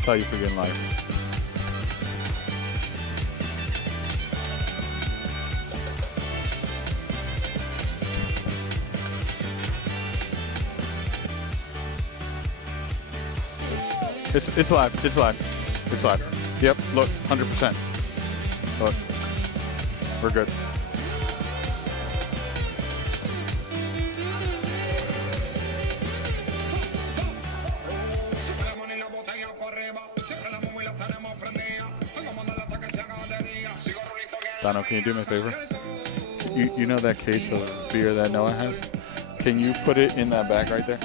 That's how you forget in life. It's live. It's live. It's live. Yep. Look, 100%. Look, we're good. Dono, can you do me a favor? You know that case of beer that Noah has? Can you put it in that bag right there?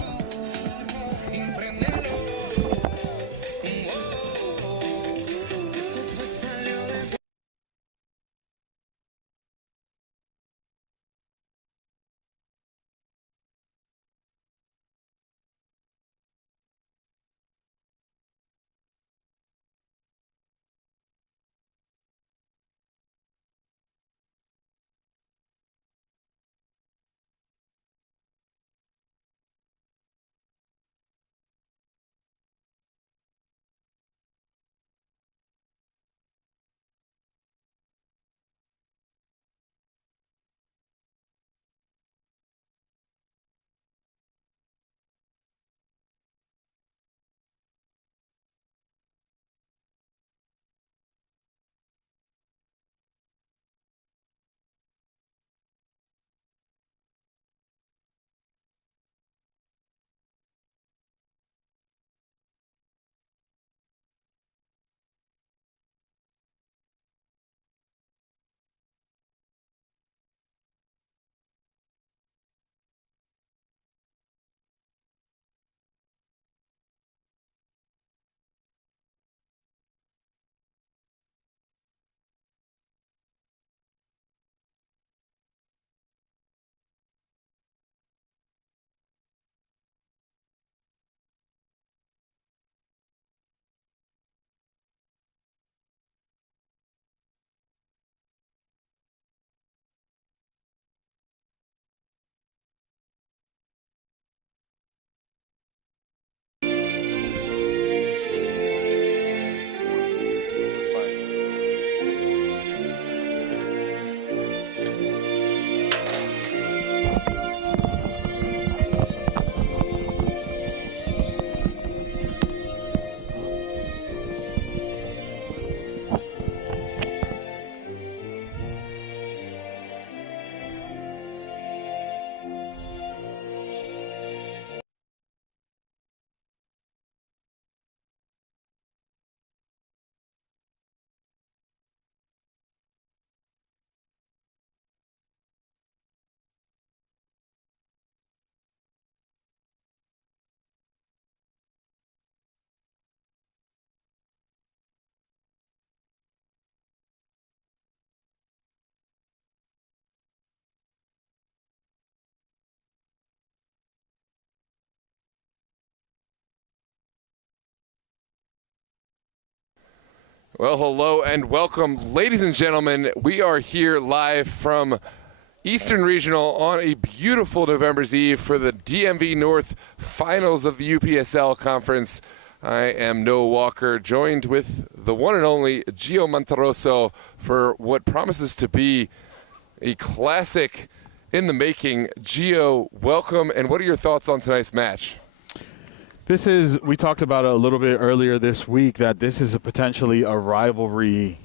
Well, hello and welcome, ladies and gentlemen. We are here live from Eastern Regional on a beautiful November's Eve for the DMV North Finals of the UPSL Conference. I am Noah Walker, joined with the one and only Gio Monteroso for what promises to be a classic in the making. Gio, welcome, and what are your thoughts on tonight's match? We talked about it a little bit earlier this week, that this is potentially a rivalry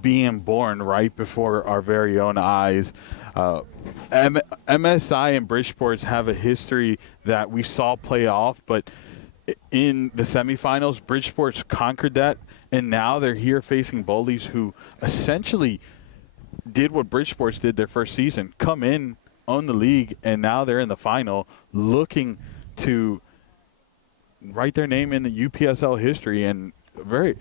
being born right before our very own eyes. MSI and BridgeSports have a history that we saw play off, but in the semifinals, BridgeSports conquered that, and now they're here facing Bowleys, who essentially did what BridgeSports did their first season, come in, own the league, and now they're in the final looking to write their name in the UPSL history, and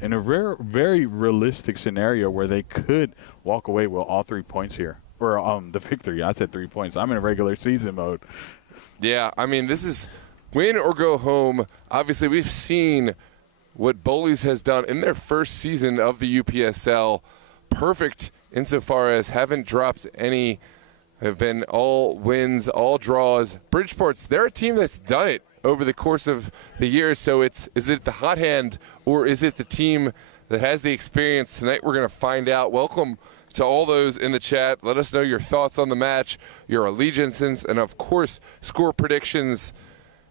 in a very realistic scenario where they could walk away with all 3 points here, or the victory. I said 3 points. I'm in a regular season mode. Yeah, I mean, this is win or go home. Obviously, we've seen what Bowleys has done in their first season of the UPSL. Perfect insofar as haven't dropped any, have been all wins, all draws. BridgeSports, they're a team that's done it over the course of the year. So is it the hot hand or is it the team that has the experience? Tonight we're going to find out. Welcome to all those in the chat. Let us know your thoughts on the match, your allegiances, and of course score predictions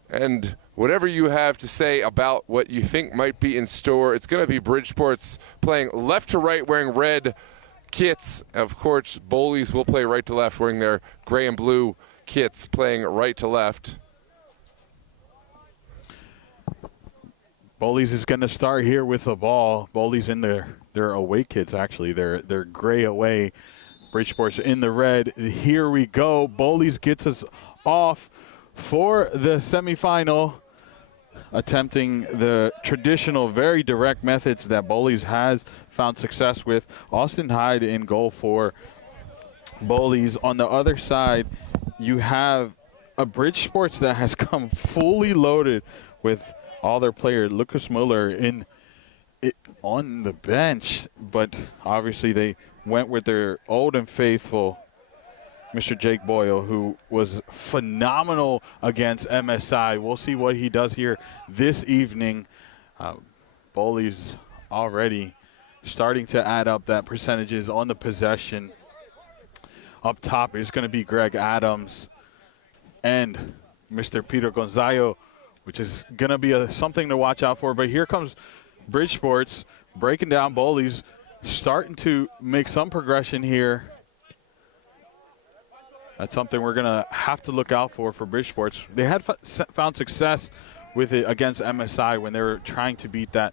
and whatever you have to say about what you think might be in store. It's going to be BridgeSports playing left to right wearing red kits. Of course, Bowleys will play right to left wearing their gray and blue kits, playing right to left. Bowleys is going to start here with the ball. Bowleys in their away kits, actually. They're gray away. BridgeSports in the red. Here we go. Bowleys gets us off for the semifinal, attempting the traditional, very direct methods that Bowleys has found success with. Austin Hyde in goal for Bowleys. On the other side, you have a BridgeSports that has come fully loaded with all their players. Lucas Muller on the bench, but obviously they went with their old and faithful Mr. Jake Boyle, who was phenomenal against MSI. We'll see what he does here this evening. Bowleys already starting to add up that percentages on the possession. Up top is going to be Greg Adams and Mr. Peter Gonzalo, which is going to be something to watch out for. But here comes BridgeSports breaking down Bowleys, starting to make some progression here. That's something we're going to have to look out for BridgeSports. They had found success with it against MSI when they were trying to beat that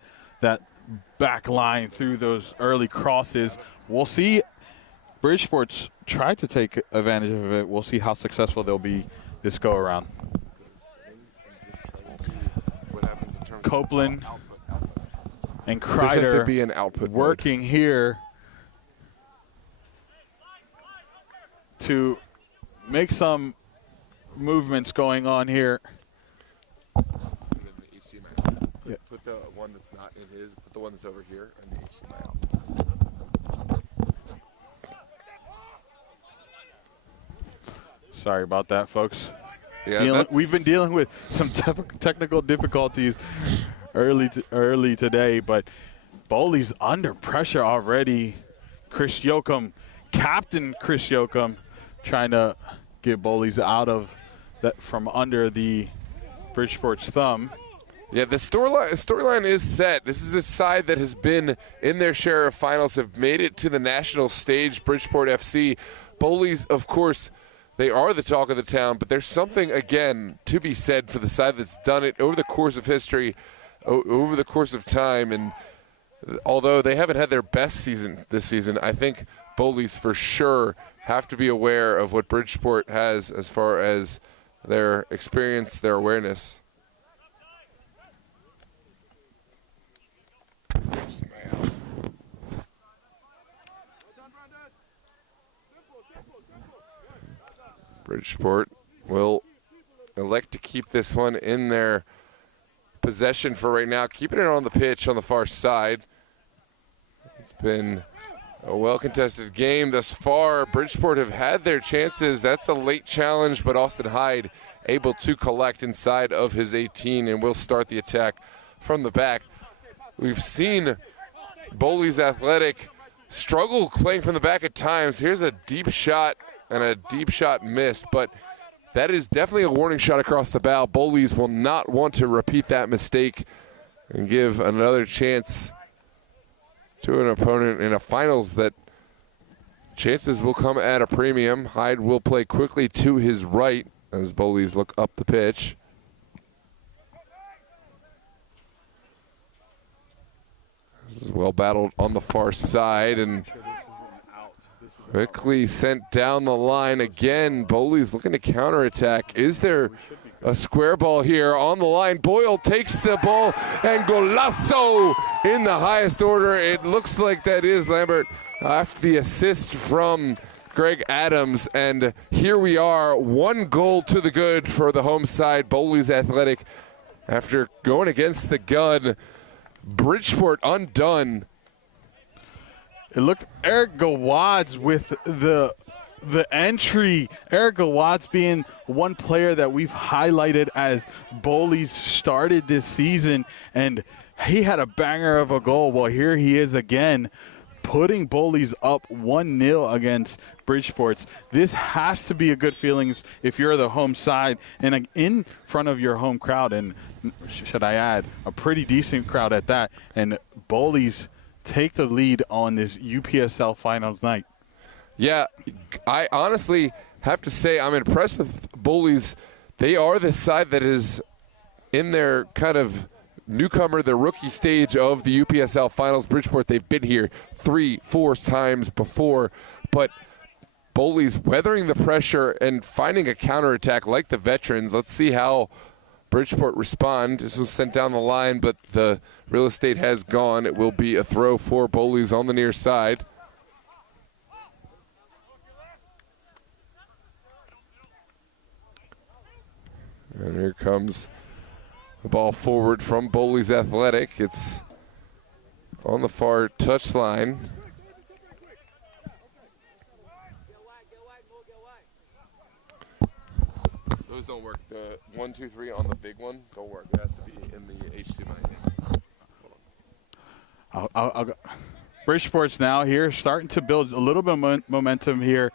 back line through those early crosses. We'll see BridgeSports try to take advantage of it. We'll see how successful they'll be this go-around. Copeland and Kreider working here to make some movements going on here. Yeah. Put the one that's not in his, put the one that's over here in the HDMI out. Sorry about that, folks. Yeah, we've been dealing with some technical difficulties early today, but Bowleys under pressure already. Chris Yoakum, Captain Chris Yoakum, trying to get Bowleys out of that from under the BridgeSports thumb. Yeah, the storyline is set. This is a side that has been in their share of finals, have made it to the national stage, Bridgeport FC. Bowleys, of course, they are the talk of the town, but there's something, again, to be said for the side that's done it over the course of history, over the course of time. And although they haven't had their best season this season, I think Bowleys for sure have to be aware of what Bridgeport has as far as their experience, their awareness. Bridgeport will elect to keep this one in their possession for right now, keeping it on the pitch on the far side. It's been a well-contested game thus far. Bridgeport have had their chances. That's a late challenge, but Austin Hyde able to collect inside of his 18 and will start the attack from the back. We've seen Bowleys Athletic struggle playing from the back at times. Here's a deep shot and a deep shot missed, but that is definitely a warning shot across the bow. Bowleys will not want to repeat that mistake and give another chance to an opponent in a finals that chances will come at a premium. Hyde will play quickly to his right as Bowleys look up the pitch. This is well battled on the far side and quickly sent down the line again. Bowleys looking to counterattack. Is there a square ball here on the line? Boyle takes the ball and golazo in the highest order. It looks like that is Lambert after the assist from Greg Adams. And here we are, 1 goal to the good for the home side. Bowleys Athletic after going against the gun. Bridgeport undone. It looked Eric Gawadz with the the entry, Erica Watts being one player that we've highlighted as Bowleys started this season, and he had a banger of a goal. Well, here he is again, putting Bowleys up 1-0 against BridgeSports. This has to be a good feeling if you're the home side and in front of your home crowd, and should I add, a pretty decent crowd at that. And Bowleys take the lead on this UPSL Finals night. Yeah, I honestly have to say I'm impressed with Bowleys. They are the side that is in their kind of newcomer, the rookie stage of the UPSL Finals. BridgeSport, they've been here 3-4 times before, but Bowleys weathering the pressure and finding a counterattack like the veterans. Let's see how BridgeSport respond. This was sent down the line, but the real estate has gone. It will be a throw for Bowleys on the near side. And here comes the ball forward from Bowleys Athletic. It's on the far touchline. Those don't work. The 1, 2, 3 on the big one don't work. It has to be in the HDMI. I'll go. BridgeSports now here starting to build a little bit of momentum here,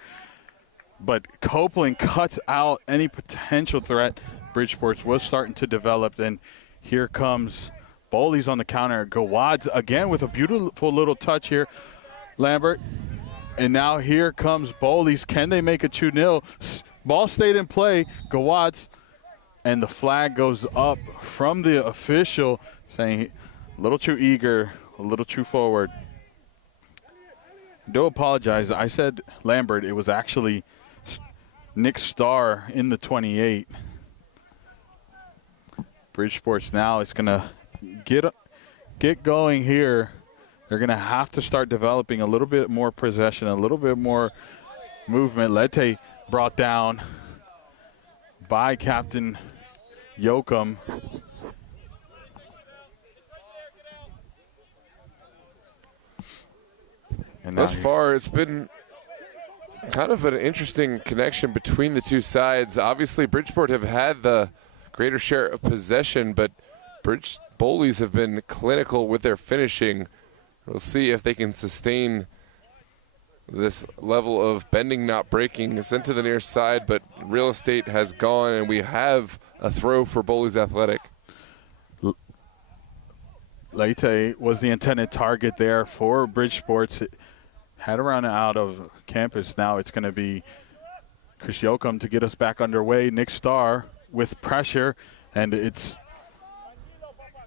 but Copeland cuts out any potential threat BridgeSports was starting to develop. And here comes Bowleys on the counter. Gawadz again with a beautiful little touch here, Lambert. And now here comes Bowleys. Can they make it 2-0? Ball stayed in play. Gawadz, and the flag goes up from the official saying a little too eager, a little too forward. Do apologize. I said Lambert. It was actually Nick Starr in the 28. BridgeSports now is going to get going here. They're going to have to start developing a little bit more possession, a little bit more movement. Lete brought down by Captain Yoakum. And thus far, it's been kind of an interesting connection between the two sides. Obviously, BridgeSport have had the greater share of possession, but Bowleys have been clinical with their finishing. We'll see if they can sustain this level of bending, not breaking. It's into the near side, but real estate has gone, and we have a throw for Bowleys Athletic. Lete was the intended target there for BridgeSports. It had run out of campus. Now it's going to be Chris Yoakum to get us back underway. Nick Starr with pressure, and it's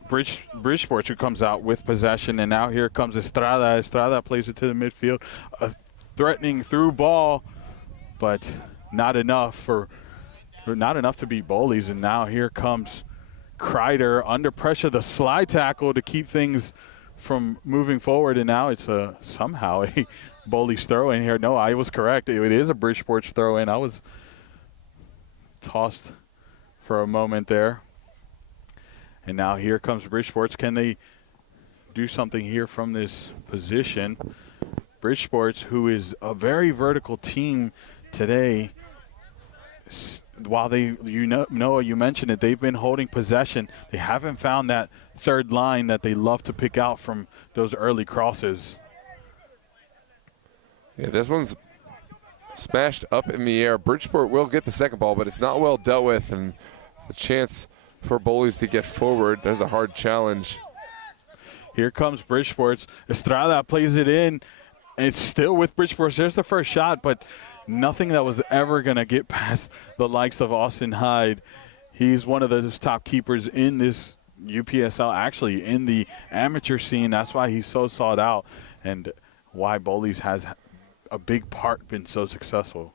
BridgeSports who comes out with possession. And now here comes Estrada. Estrada plays it to the midfield. A threatening through ball, but not enough to beat Bowleys. And now here comes Kreider under pressure, the slide tackle to keep things from moving forward. And now it's somehow a Bowleys throw in here. No, I was correct. It is a BridgeSports throw in. I was tossed for a moment there. And now here comes BridgeSports. Can they do something here from this position? BridgeSports, who is a very vertical team today, while Noah, you mentioned it, they've been holding possession. They haven't found that third line that they love to pick out from those early crosses. Yeah, this one's smashed up in the air. BridgeSport will get the second ball, but it's not well dealt with, and the chance for Bowleys to get forward. There's a hard challenge. Here comes BridgeSports. Estrada plays it in. It's still with BridgeSports. There's the first shot, but nothing that was ever going to get past the likes of Austin Hyde. He's one of those top keepers in this UPSL, actually in the amateur scene. That's why he's so sought out and why Bowleys has a big part been so successful.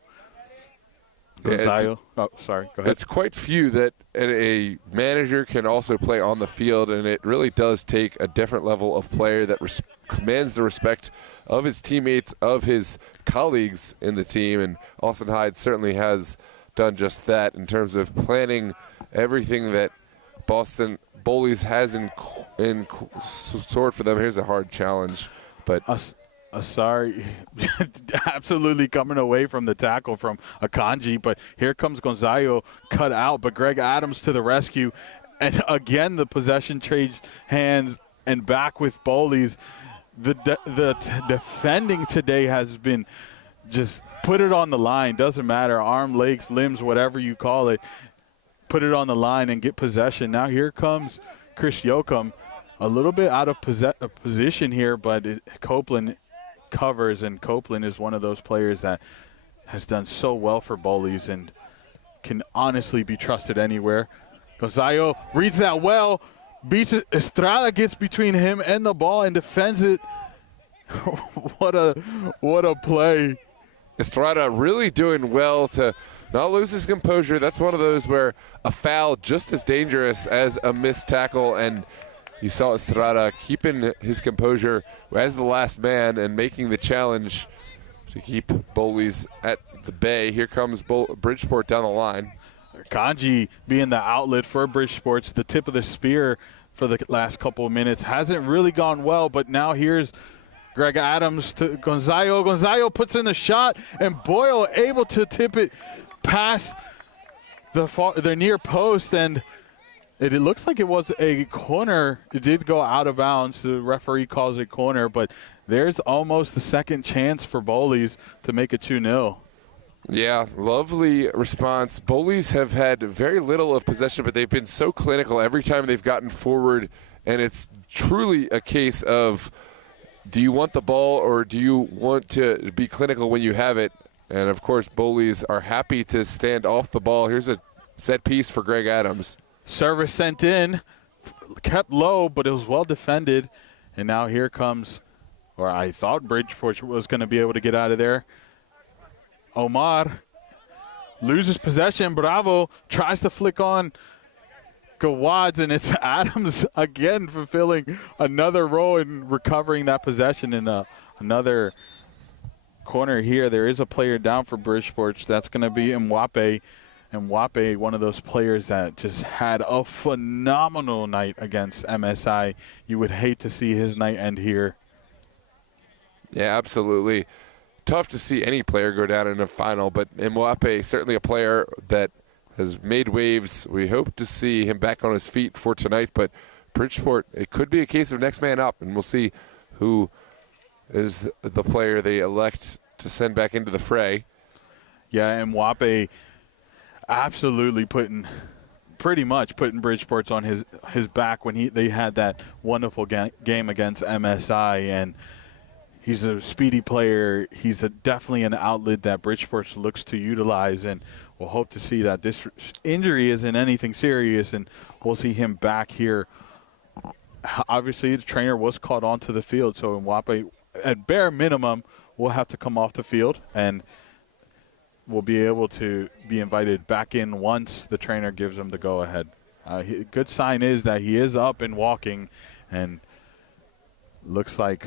Yeah, sorry, go ahead. It's quite few that a manager can also play on the field, and it really does take a different level of player that commands the respect of his teammates, of his colleagues in the team, and Austin Hyde certainly has done just that in terms of planning everything that Boston Bowleys has in store for them. Here's a hard challenge, but Asari absolutely coming away from the tackle from Akanji, but here comes Gonzalo cut out, but Greg Adams to the rescue. And again, the possession trades hands and back with Bowleys. The defending today has been just put it on the line. Doesn't matter, arm, legs, limbs, whatever you call it. Put it on the line and get possession. Now here comes Chris Yoakum. A little bit out of position here, but Copeland covers, and Copeland is one of those players that has done so well for Bowleys and can honestly be trusted anywhere. Gonzalo reads that well, beats it. Estrada gets between him and the ball and defends it. What a play. Estrada really doing well to not lose his composure. That's one of those where a foul just as dangerous as a missed tackle, and you saw Estrada keeping his composure as the last man and making the challenge to keep Bowleys at the bay. Here comes Bridgeport down the line. Kanji being the outlet for BridgeSports, the tip of the spear for the last couple of minutes. Hasn't really gone well, but now here's Greg Adams to Gonzalo. Gonzalo puts in the shot, and Boyle able to tip it past the near post, and it looks like it was a corner. It did go out of bounds. The referee calls it corner, but there's almost the second chance for Bowleys to make it 2-0. Yeah, lovely response. Bowleys have had very little of possession, but they've been so clinical every time they've gotten forward, and it's truly a case of, do you want the ball or do you want to be clinical when you have it? And, of course, Bowleys are happy to stand off the ball. Here's a set piece for Greg Adams. Service sent in, kept low, but it was well defended. And now here comes, or I thought Bridgeport was going to be able to get out of there. Omar loses possession. Bravo tries to flick on Gawads, and it's Adams again fulfilling another role in recovering that possession in another corner here. There is a player down for Bridgeport. That's going to be Mwape. And Mwape, one of those players that just had a phenomenal night against MSI. You would hate to see his night end here. Yeah, absolutely. Tough to see any player go down in a final, but Mwape, certainly a player that has made waves. We hope to see him back on his feet for tonight, but Bridgeport, it could be a case of next man up, and we'll see who is the player they elect to send back into the fray. Yeah, and Mwape absolutely pretty much putting Bridgeport's on his back when they had that wonderful game against MSI, and he's a speedy player. He's definitely an outlet that Bridgeport looks to utilize, and we'll hope to see that this injury isn't anything serious, and we'll see him back here. Obviously, the trainer was called onto the field, so Mwape, at bare minimum, will have to come off the field, and will be able to be invited back in once the trainer gives him the go-ahead. Good sign is that he is up and walking, and looks like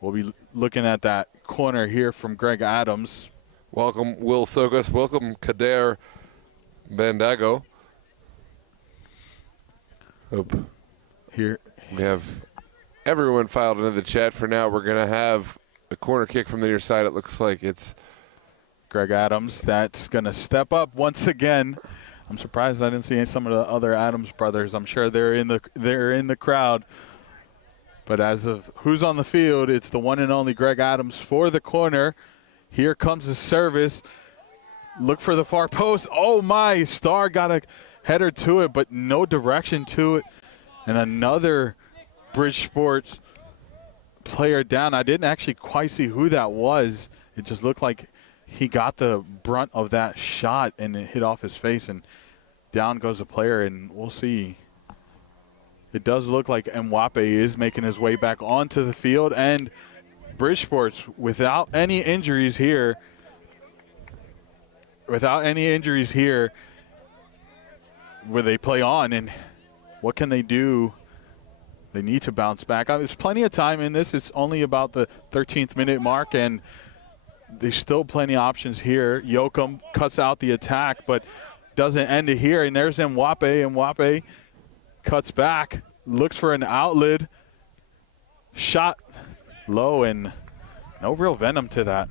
we'll be looking at that corner here from Greg Adams. Welcome, Will Sogas. Welcome, Kader Bandago. Hope here we have everyone filed into the chat. For now, we're going to have a corner kick from the near side. It looks like it's Greg Adams that's going to step up once again. I'm surprised I didn't see some of the other Adams brothers. I'm sure they're in the crowd. But as of who's on the field, it's the one and only Greg Adams for the corner. Here comes the service. Look for the far post. Oh, my. Star got a header to it, but no direction to it. And another BridgeSports player down. I didn't actually quite see who that was. It just looked like he got the brunt of that shot, and it hit off his face, and down goes the player, and we'll see. It does look like Mwape is making his way back onto the field, and Bridgesports, without any injuries here, where they play on, and what can they do? They need to bounce back. There's plenty of time in this. It's only about the 13th minute mark, and there's still plenty of options here. Yoakum cuts out the attack, but doesn't end it here. And there's Mwape, and Mwape cuts back, looks for an outlet, shot low, and No real venom to that.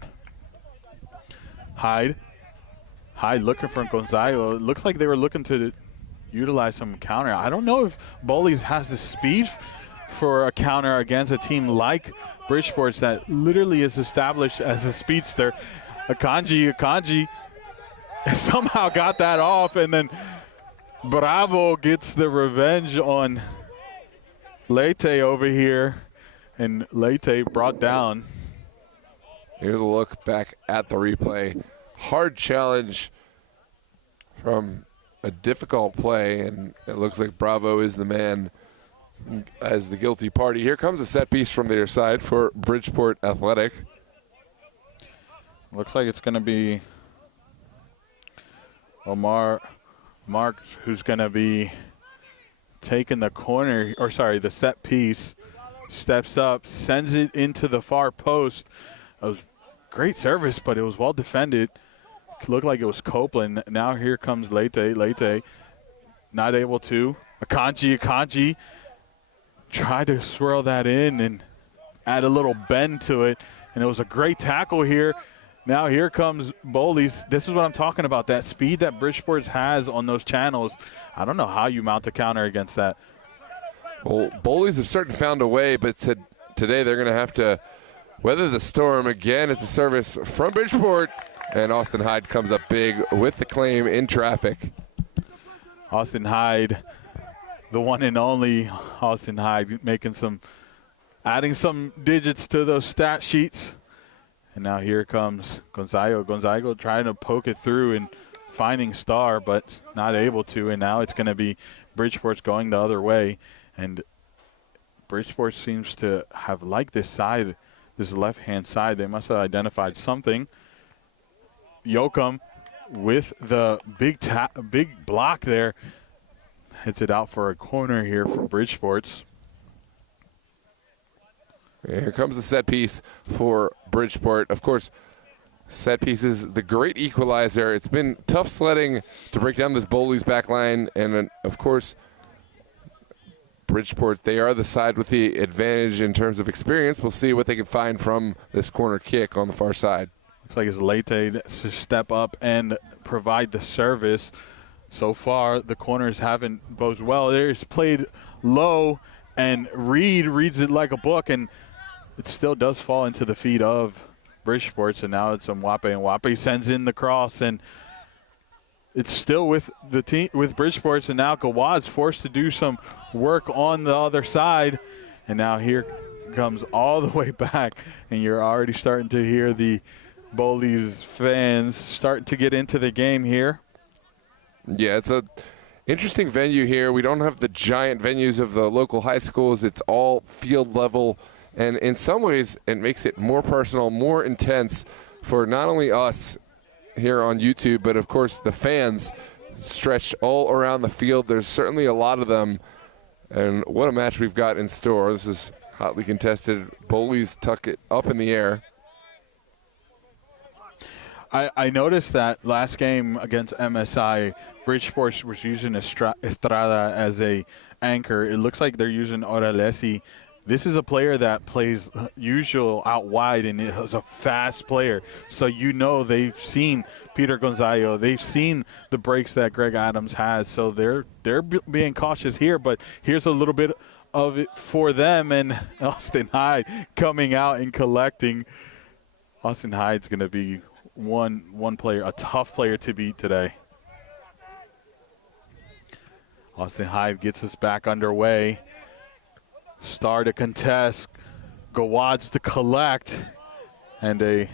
Hyde looking for Gonzaga. It looks like they were looking to utilize some counter. I don't know if Bowleys has the speed for a counter against a team like BridgeSports that literally is established as a speedster. Akanji somehow got that off, and then Bravo gets the revenge on Leite over here, and Leite brought down. Here's a look back at the replay. Hard challenge from a difficult play, and it looks like Bravo is the man as the guilty party. Here comes a set piece from their side for Bridgeport Athletic. Looks like it's going to be Omar Marks who's going to be taking the corner, or sorry, the set piece. Steps up, sends it into the far post. It was great service, but it was well defended. It looked like it was Copeland. Now here comes Leite not able to. Akanji tried to swirl that in and add a little bend to it, and it was a great tackle here. Now here comes Bowleys. This is what I'm talking about, that speed that BridgeSports has on those channels. I don't know how you mount a counter against that. Well, Bowleys have certainly found a way, but today they're going to have to weather the storm. Again, it's a service from Bridgeport, and Austin Hyde comes up big with the claim in traffic. Austin Hyde, the one and only Austin Hyde, adding some digits to those stat sheets. And now here comes Gonzaga. Gonzaga trying to poke it through and finding Star, but not able to. And now it's going to be BridgeSports going the other way. And BridgeSports seems to have liked this side, this left-hand side. They must have identified something. Yoakum with the big block there. Hits it out for a corner here for BridgeSports. Here comes the set piece for Bridgeport. Of course, set pieces, the great equalizer. It's been tough sledding to break down this Bowleys back line. And then, of course, Bridgeport, they are the side with the advantage in terms of experience. We'll see what they can find from this corner kick on the far side. Looks like it's Leite to step up and provide the service. So far, the corners haven't bodes well. There's played low, and reads it like a book, and it still does fall into the feet of BridgeSports, and now it's Mwape, and Mwape sends in the cross, and it's still with the team, with BridgeSports, and now Gawad's forced to do some work on the other side, and now here comes all the way back, and you're already starting to hear the Bowleys fans starting to get into the game here. Yeah, it's a interesting venue here. We don't have the giant venues of the local high schools. It's all field level, and in some ways it makes it more personal, more intense for not only us here on YouTube, but of course the fans stretched all around the field. There's certainly a lot of them, and what a match we've got in store. This is hotly contested. Bowleys tuck it up in the air. I noticed that last game against MSI, BridgeSports was using Estrada as a anchor. It looks like they're using Oralesi. This is a player that plays usual out wide and is a fast player. So you know they've seen Peter Gonzaga. They've seen the breaks that Greg Adams has. So they're being cautious here. But here's a little bit of it for them. And Austin Hyde coming out and collecting. Austin Hyde's going to be one player, a tough player to beat today. Austin Hyde gets us back underway. Star to contest, Gawad's to collect, and a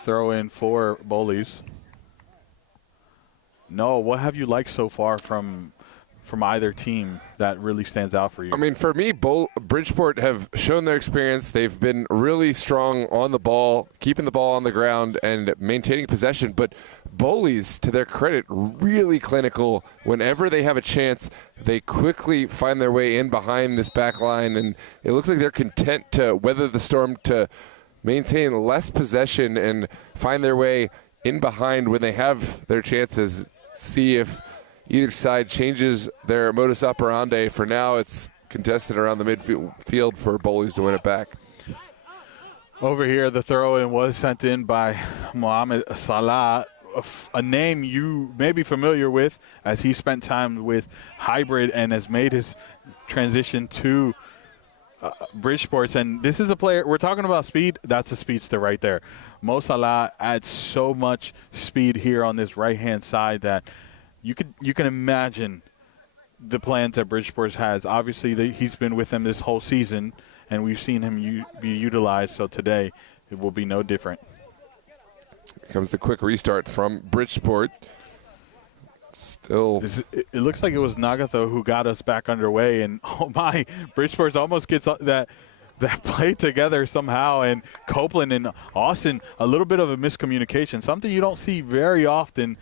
throw in for Bowleys. No, what have you liked so far from either team that really stands out for you? I mean, for me, Bridgeport have shown their experience. They've been really strong on the ball, keeping the ball on the ground and maintaining possession. But Bowleys, to their credit, really clinical. Whenever they have a chance, they quickly find their way in behind this back line. And it looks like they're content to weather the storm, to maintain less possession and find their way in behind when they have their chances. See if either side changes their modus operandi. For now, it's contested around the midfield for Bowleys to win it back. Over here, the throw-in was sent in by Mohamed Salah, a name you may be familiar with as he spent time with Hybrid and has made his transition to BridgeSports. And this is a player, we're talking about speed, that's a speedster right there. Mo Salah adds so much speed here on this right-hand side that you can imagine the plans that BridgeSports has. Obviously, he's been with them this whole season, and we've seen him be utilized, so today it will be no different. Here comes the quick restart from BridgeSport. Still. It looks like it was Nagato who got us back underway, and oh my, BridgeSports almost gets that play together somehow, and Copeland and Austin, a little bit of a miscommunication. Something you don't see very often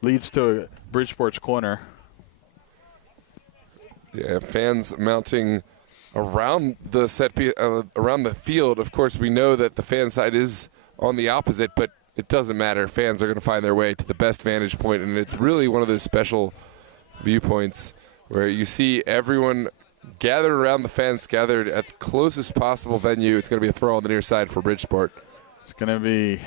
leads to a BridgeSports corner. Yeah, fans mounting around the around the field. Of course, we know that the fan side is on the opposite, but it doesn't matter. Fans are going to find their way to the best vantage point, and it's really one of those special viewpoints where you see everyone gathered around the fence, gathered at the closest possible venue. It's going to be a throw on the near side for BridgeSport. It's going to be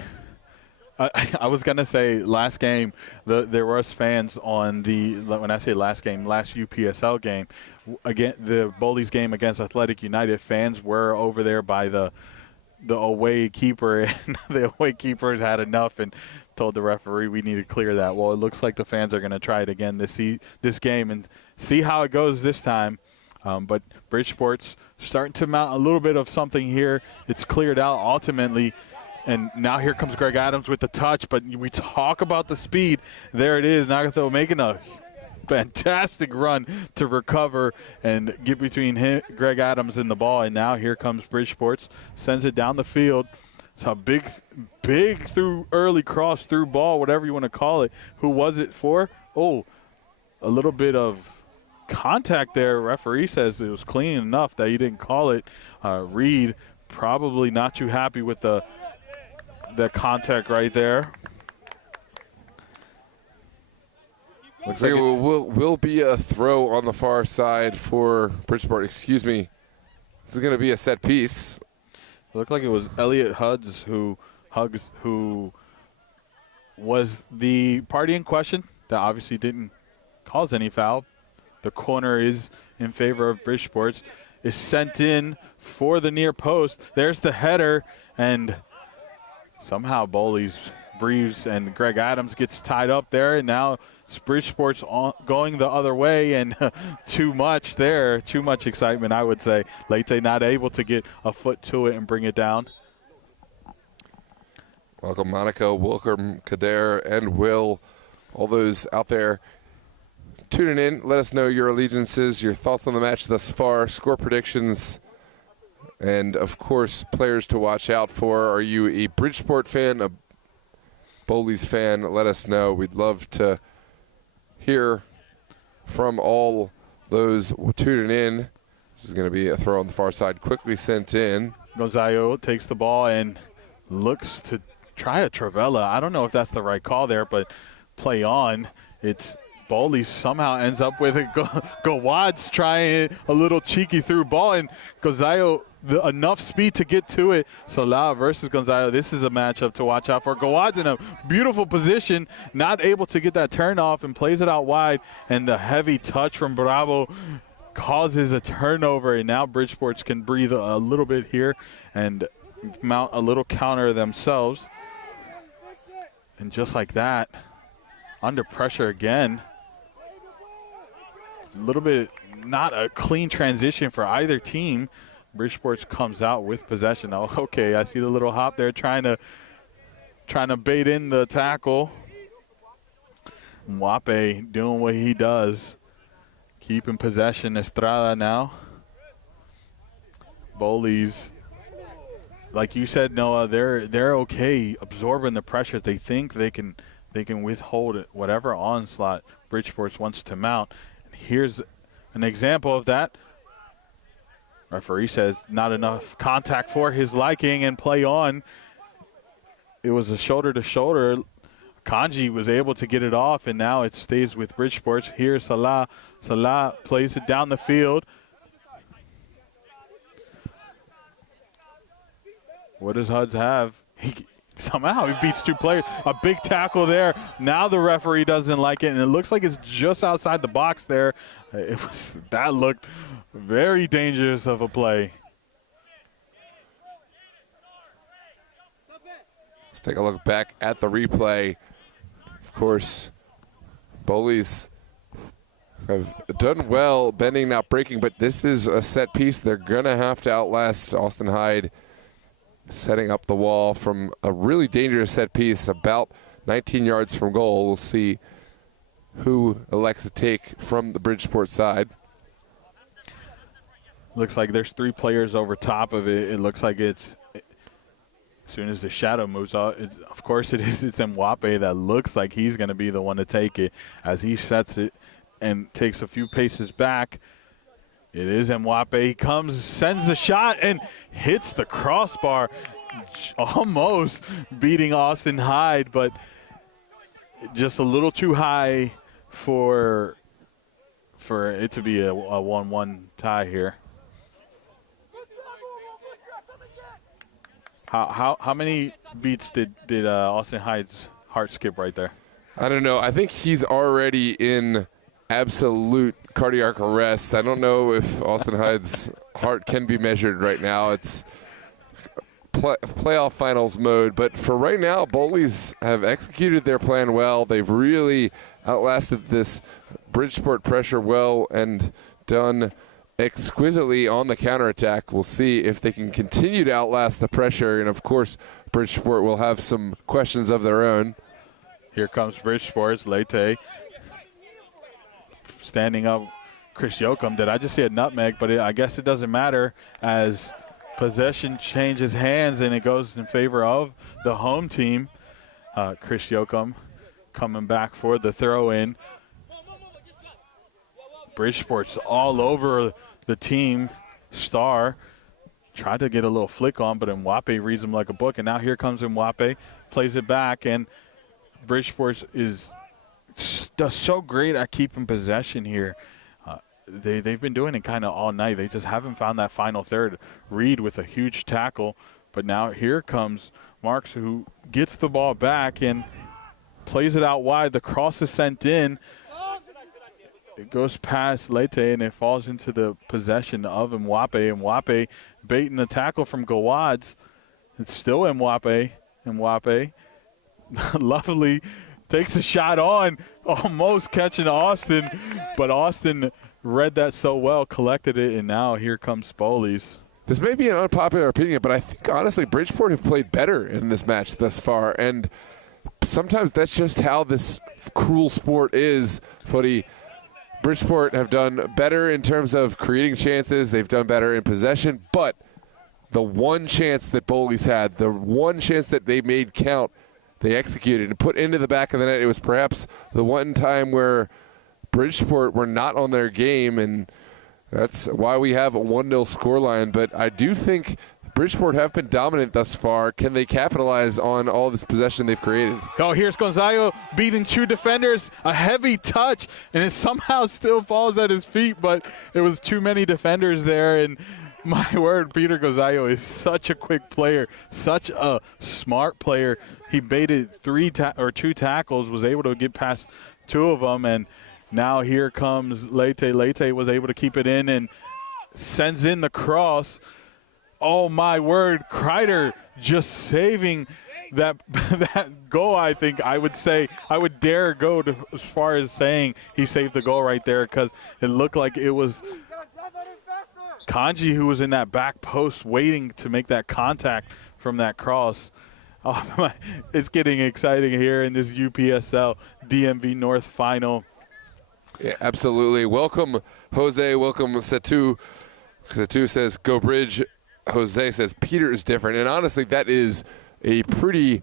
I was going to say last game, there was fans on when I say last game, last UPSL game, again, the Bowleys game against Athletic United, fans were over there by the away keeper, and the away keepers had enough and told the referee we need to clear that. Well, it looks like the fans are going to try it again this game and see how it goes this time. But BridgeSports starting to mount a little bit of something here. It's cleared out ultimately. And now here comes Greg Adams with the touch, but we talk about the speed. There it is, Nagato making a fantastic run to recover and get between Greg Adams and the ball. And now here comes BridgeSports, sends it down the field. It's a big through early cross through ball, whatever you want to call it. Who was it for? Oh, a little bit of contact there. Referee says it was clean enough that he didn't call it. Reed probably not too happy with the contact right there. Looks like it will be a throw on the far side for BridgeSport. Excuse me. This is going to be a set piece. It looked like it was Elliot Huggs who was the party in question that obviously didn't cause any foul. The corner is in favor of BridgeSports. Is sent in for the near post. There's the header, and somehow Bowleys breathes, and Greg Adams gets tied up there, and now BridgeSports going the other way, and too much there. Too much excitement, I would say. Leite not able to get a foot to it and bring it down. Welcome, Monica, welcome, Kader, and Will, all those out there tuning in. Let us know your allegiances, your thoughts on the match thus far, score predictions, and, of course, players to watch out for. Are you a BridgeSport fan, a Bowleys fan? Let us know. We'd love to hear from all those tuning in. This is going to be a throw on the far side, quickly sent in. Gonzayo takes the ball and looks to try a Travella. I don't know if that's the right call there, but play on. It's Bowleys somehow ends up with it. Gawad's trying a little cheeky through ball, and Gonzayo enough speed to get to it. Salah versus Gonzayo. This is a matchup to watch out for. Gawad's in a beautiful position, not able to get that turn off, and plays it out wide. And the heavy touch from Bravo causes a turnover, and now BridgeSports can breathe a little bit here and mount a little counter themselves. And just like that, under pressure again. A little bit not a clean transition for either team. BridgeSports comes out with possession. Oh, okay, I see the little hop there trying to bait in the tackle. Mwape doing what he does. Keeping possession. Estrada now. Bowleys, like you said, Noah, they're okay absorbing the pressure. They think they can withhold it, whatever onslaught BridgeSports wants to mount. And here's an example of that. Referee says not enough contact for his liking and play on. It was a shoulder-to-shoulder. Kanji was able to get it off, and now it stays with BridgeSports. Here's Salah. Salah plays it down the field. What does Huds have? Somehow he beats two players. A big tackle there. Now the referee doesn't like it, and it looks like it's just outside the box there. That looked very dangerous of a play. Let's take a look back at the replay. Of course, Bowleys have done well bending, not breaking, but this is a set piece. They're going to have to outlast Austin Hyde, setting up the wall from a really dangerous set piece about 19 yards from goal. We'll see who elects to take from the BridgeSports side. Looks like there's three players over top of it. It looks like it's, as soon as the shadow moves out, of course it's Mwape that looks like he's going to be the one to take it as he sets it and takes a few paces back. It is Mwape. He comes, sends the shot, and hits the crossbar, almost beating Austin Hyde, but just a little too high for it to be a 1-1 tie here. How many beats did Austin Hyde's heart skip right there? I don't know. I think he's already in absolute cardiac arrest. I don't know if Austin Hyde's heart can be measured right now. It's playoff finals mode. But for right now, Bowleys have executed their plan well. They've really outlasted this BridgeSport pressure well and done exquisitely on the counterattack. We'll see if they can continue to outlast the pressure. And, of course, BridgeSport will have some questions of their own. Here comes BridgeSports. Leite standing up. Chris Yoakum. Did I just see a nutmeg? But I guess it doesn't matter as possession changes hands and it goes in favor of the home team. Chris Yoakum coming back for the throw-in. BridgeSports all over the team. Star tried to get a little flick on, but Mwape reads him like a book. And now here comes Mwape, plays it back, and BridgeSports does so great at keeping possession here. They've been doing it kind of all night. They just haven't found that final third. Reed with a huge tackle, but now here comes Marks, who gets the ball back and plays it out wide. The cross is sent in. It goes past Leite, and it falls into the possession of Mwape. Mwape baiting the tackle from Gawads. It's still Mwape. Mwape, lovely, takes a shot on, almost catching Austin, but Austin read that so well, collected it, and now here comes Bowleys. This may be an unpopular opinion, but I think, honestly, BridgeSport have played better in this match thus far, and sometimes that's just how this cruel sport is, footy. BridgeSport have done better in terms of creating chances. They've done better in possession, but the one chance that Bowleys had, the one chance that they made count, they executed and put into the back of the net. It was perhaps the one time where BridgeSport were not on their game, and that's why we have a 1-0 scoreline. But I do think BridgeSport have been dominant thus far. Can they capitalize on all this possession they've created? Oh, here's Gonzalo beating two defenders. A heavy touch, and it somehow still falls at his feet, but it was too many defenders there. And my word, Peter Gonzalo is such a quick player, such a smart player. He baited two tackles, was able to get past two of them, and now here comes Leite. Leite was able to keep it in and sends in the cross. Oh, my word, Kreider just saving that goal, I think. I would dare go as far as saying he saved the goal right there, because it looked like it was Kanji who was in that back post waiting to make that contact from that cross. Oh, it's getting exciting here in this UPSL DMV North final. Yeah, absolutely. Welcome, Jose. Welcome, Setu. Setu says, go Bridge. Jose says, Peter is different. And honestly, that is a pretty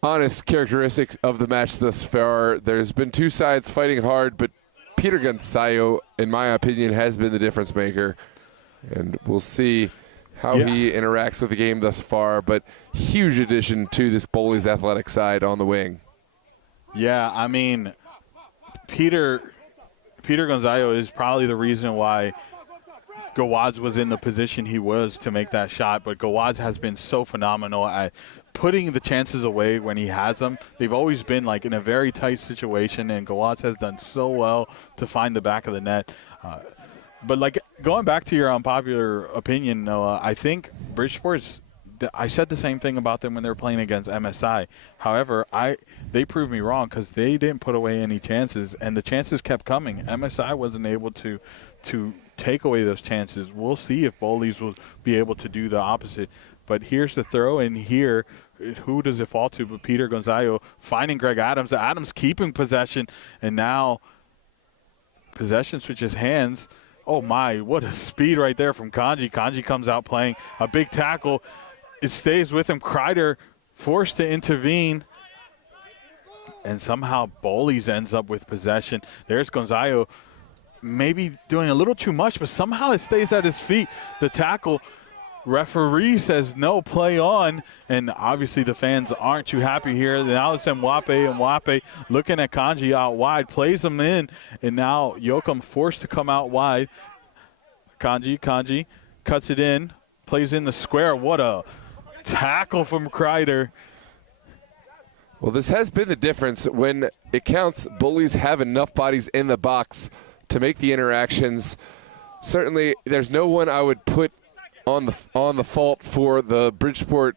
honest characteristic of the match thus far. There's been two sides fighting hard, but Peter Gonzalo, in my opinion, has been the difference maker. And we'll see how he interacts with the game thus far. But huge addition to this Bowleys athletic side on the wing. Yeah, I mean, Peter Gonzalo is probably the reason why Gawaz was in the position he was to make that shot, but Gawaz has been so phenomenal at putting the chances away when he has them. They've always been like in a very tight situation, and Gawaz has done so well to find the back of the net. But like going back to your unpopular opinion, Noah, I think BridgeSports, I said the same thing about them when they were playing against MSI. However, they proved me wrong because they didn't put away any chances, and the chances kept coming. MSI wasn't able to take away those chances. We'll see if Bowleys will be able to do the opposite. But here's the throw in here. Who does it fall to but Peter Gonzalo finding Greg Adams. Adams keeping possession, and now possession switches hands. Oh, my, what a speed right there from Kanji. Kanji comes out playing a big tackle. It stays with him. Kreider forced to intervene, and somehow Bowleys ends up with possession. There's Gonzalo maybe doing a little too much, but somehow it stays at his feet. The tackle. Referee says no, play on, and obviously the fans aren't too happy here. Now it's Mwape looking at Kanji out wide, plays him in, and now Yoakum forced to come out wide. Kanji cuts it in, plays in the square. What a tackle from Kreider. Well, this has been the difference. When it counts, Bowleys have enough bodies in the box to make the interactions. Certainly, there's no one I would put on the fault for the BridgeSport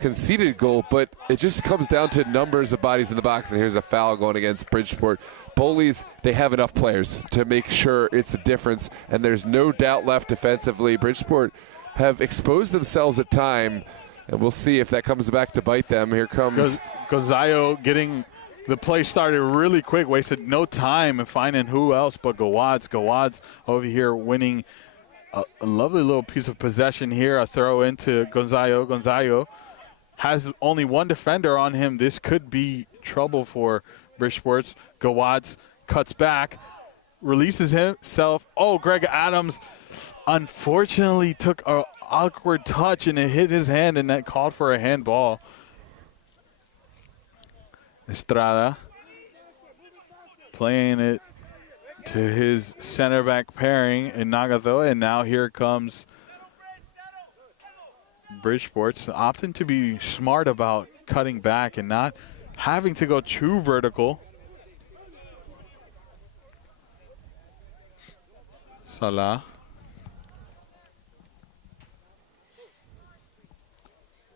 conceded goal, but it just comes down to numbers of bodies in the box, and here's a foul going against BridgeSport. Bowleys, they have enough players to make sure it's a difference, and there's no doubt left defensively. BridgeSport have exposed themselves at time, and we'll see if that comes back to bite them. Here comes Gonzalo getting the play started really quick, wasted no time in finding who else but Gawaz. Gawaz over here winning a lovely little piece of possession here. A throw into Gonzalo. Gonzalo has only one defender on him. This could be trouble for BridgeSports. Gawaz cuts back, releases himself. Oh, Greg Adams unfortunately took an awkward touch and it hit his hand, and that called for a handball. Estrada playing it to his center back pairing in Nagato, and now here comes BridgeSports, opting to be smart about cutting back and not having to go too vertical. Salah.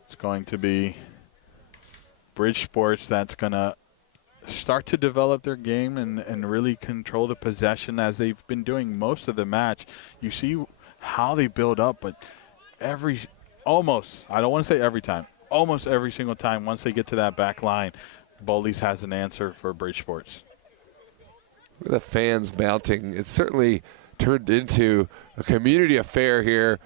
It's going to be BridgeSports that's going to start to develop their game and really control the possession as they've been doing most of the match. You see how they build up, but I don't want to say every time, almost every single time once they get to that back line, Bowleys has an answer for BridgeSports. The fans mounting. It's certainly turned into a community affair here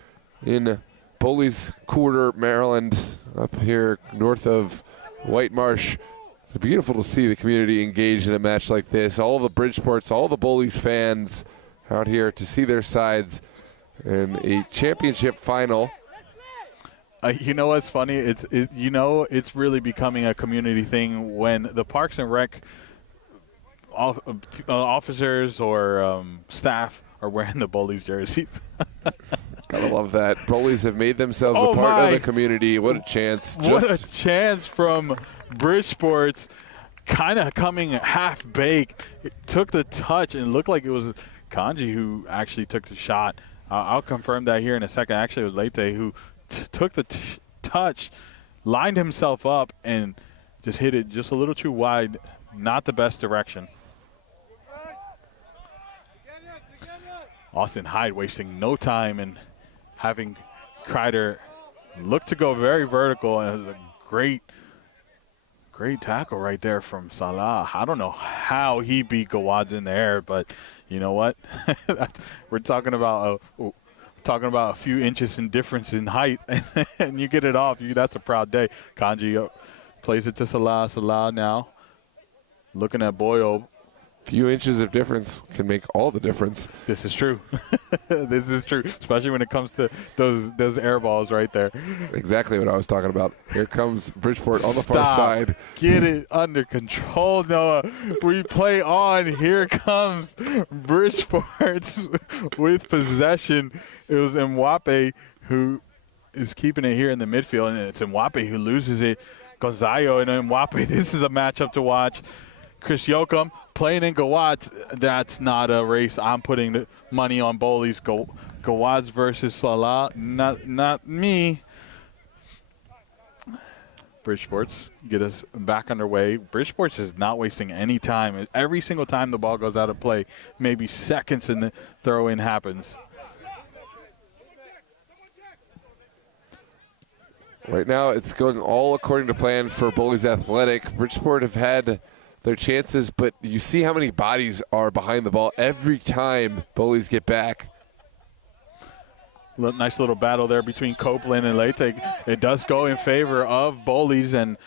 in Bowleys Quarter, Maryland, up here north of White Marsh. It's beautiful to see the community engaged in a match like this. All the BridgeSports, all the Bowleys fans out here to see their sides in a championship final. You know what's funny? It's really becoming a community thing when the Parks and Rec officers or staff are wearing the Bowleys jerseys. Gotta love that. Bowleys have made themselves a part of the community. What a chance. What a chance from BridgeSports, kind of coming half-baked. It took the touch and looked like it was Kanji who actually took the shot. I'll confirm that here in a second. Actually, it was Leite who took the touch, lined himself up, and just hit it just a little too wide. Not the best direction. Austin Hyde wasting no time and having Kreider look to go very vertical, and it was a great tackle right there from Salah. I don't know how he beat Gawaz in the air, but you know what? We're talking about a few inches in difference in height, and you get it off. That's a proud day. Kanji plays it to Salah. Salah now looking at Boyle. few inches of difference can make all the difference. This is true. This is true, especially when it comes to those air balls right there. Exactly what I was talking about. Here comes Bridgeport on the far side. Get it under control, Noah. We play on. Here comes Bridgeport with possession. It was Mwape who is keeping it here in the midfield, and it's Mwape who loses it. Gonzayo and Mwape. This is a matchup to watch. Chris Yoakum playing in Gawad. That's not a race. I'm putting the money on Bowleys. Gawad's versus Salah. Not me. Bridgesports get us back underway. Bridgesports is not wasting any time. Every single time the ball goes out of play, maybe seconds and the throw-in happens. Right now, it's going all according to plan for Bowleys Athletic. Bridgeport have had their chances, but you see how many bodies are behind the ball every time Bowleys get back. Nice little battle there between Copeland and Leite. It does go in favor of Bowleys, and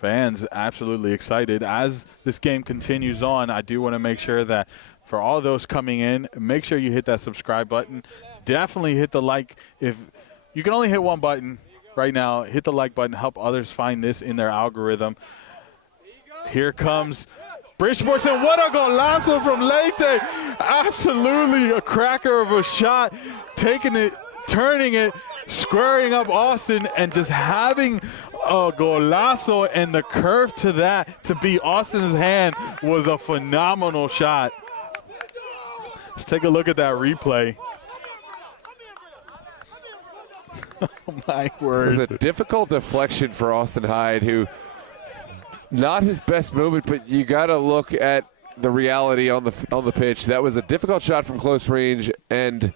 fans absolutely excited. As this game continues on, I do want to make sure that for all those coming in, make sure you hit that subscribe button. Definitely hit the like. If you can only hit one button right now, hit the like button, help others find this in their algorithm. Here comes Bridgesports, and what a golazo from Leite. Absolutely a cracker of a shot, taking it, turning it, squaring up Austin, and just having a golazo, and the curve to that to be Austin's hand was a phenomenal shot. Let's take a look at that replay. Oh, my word. It was a difficult deflection for Austin Hyde, who not his best moment, but you got to look at the reality on the pitch. That was a difficult shot from close range, and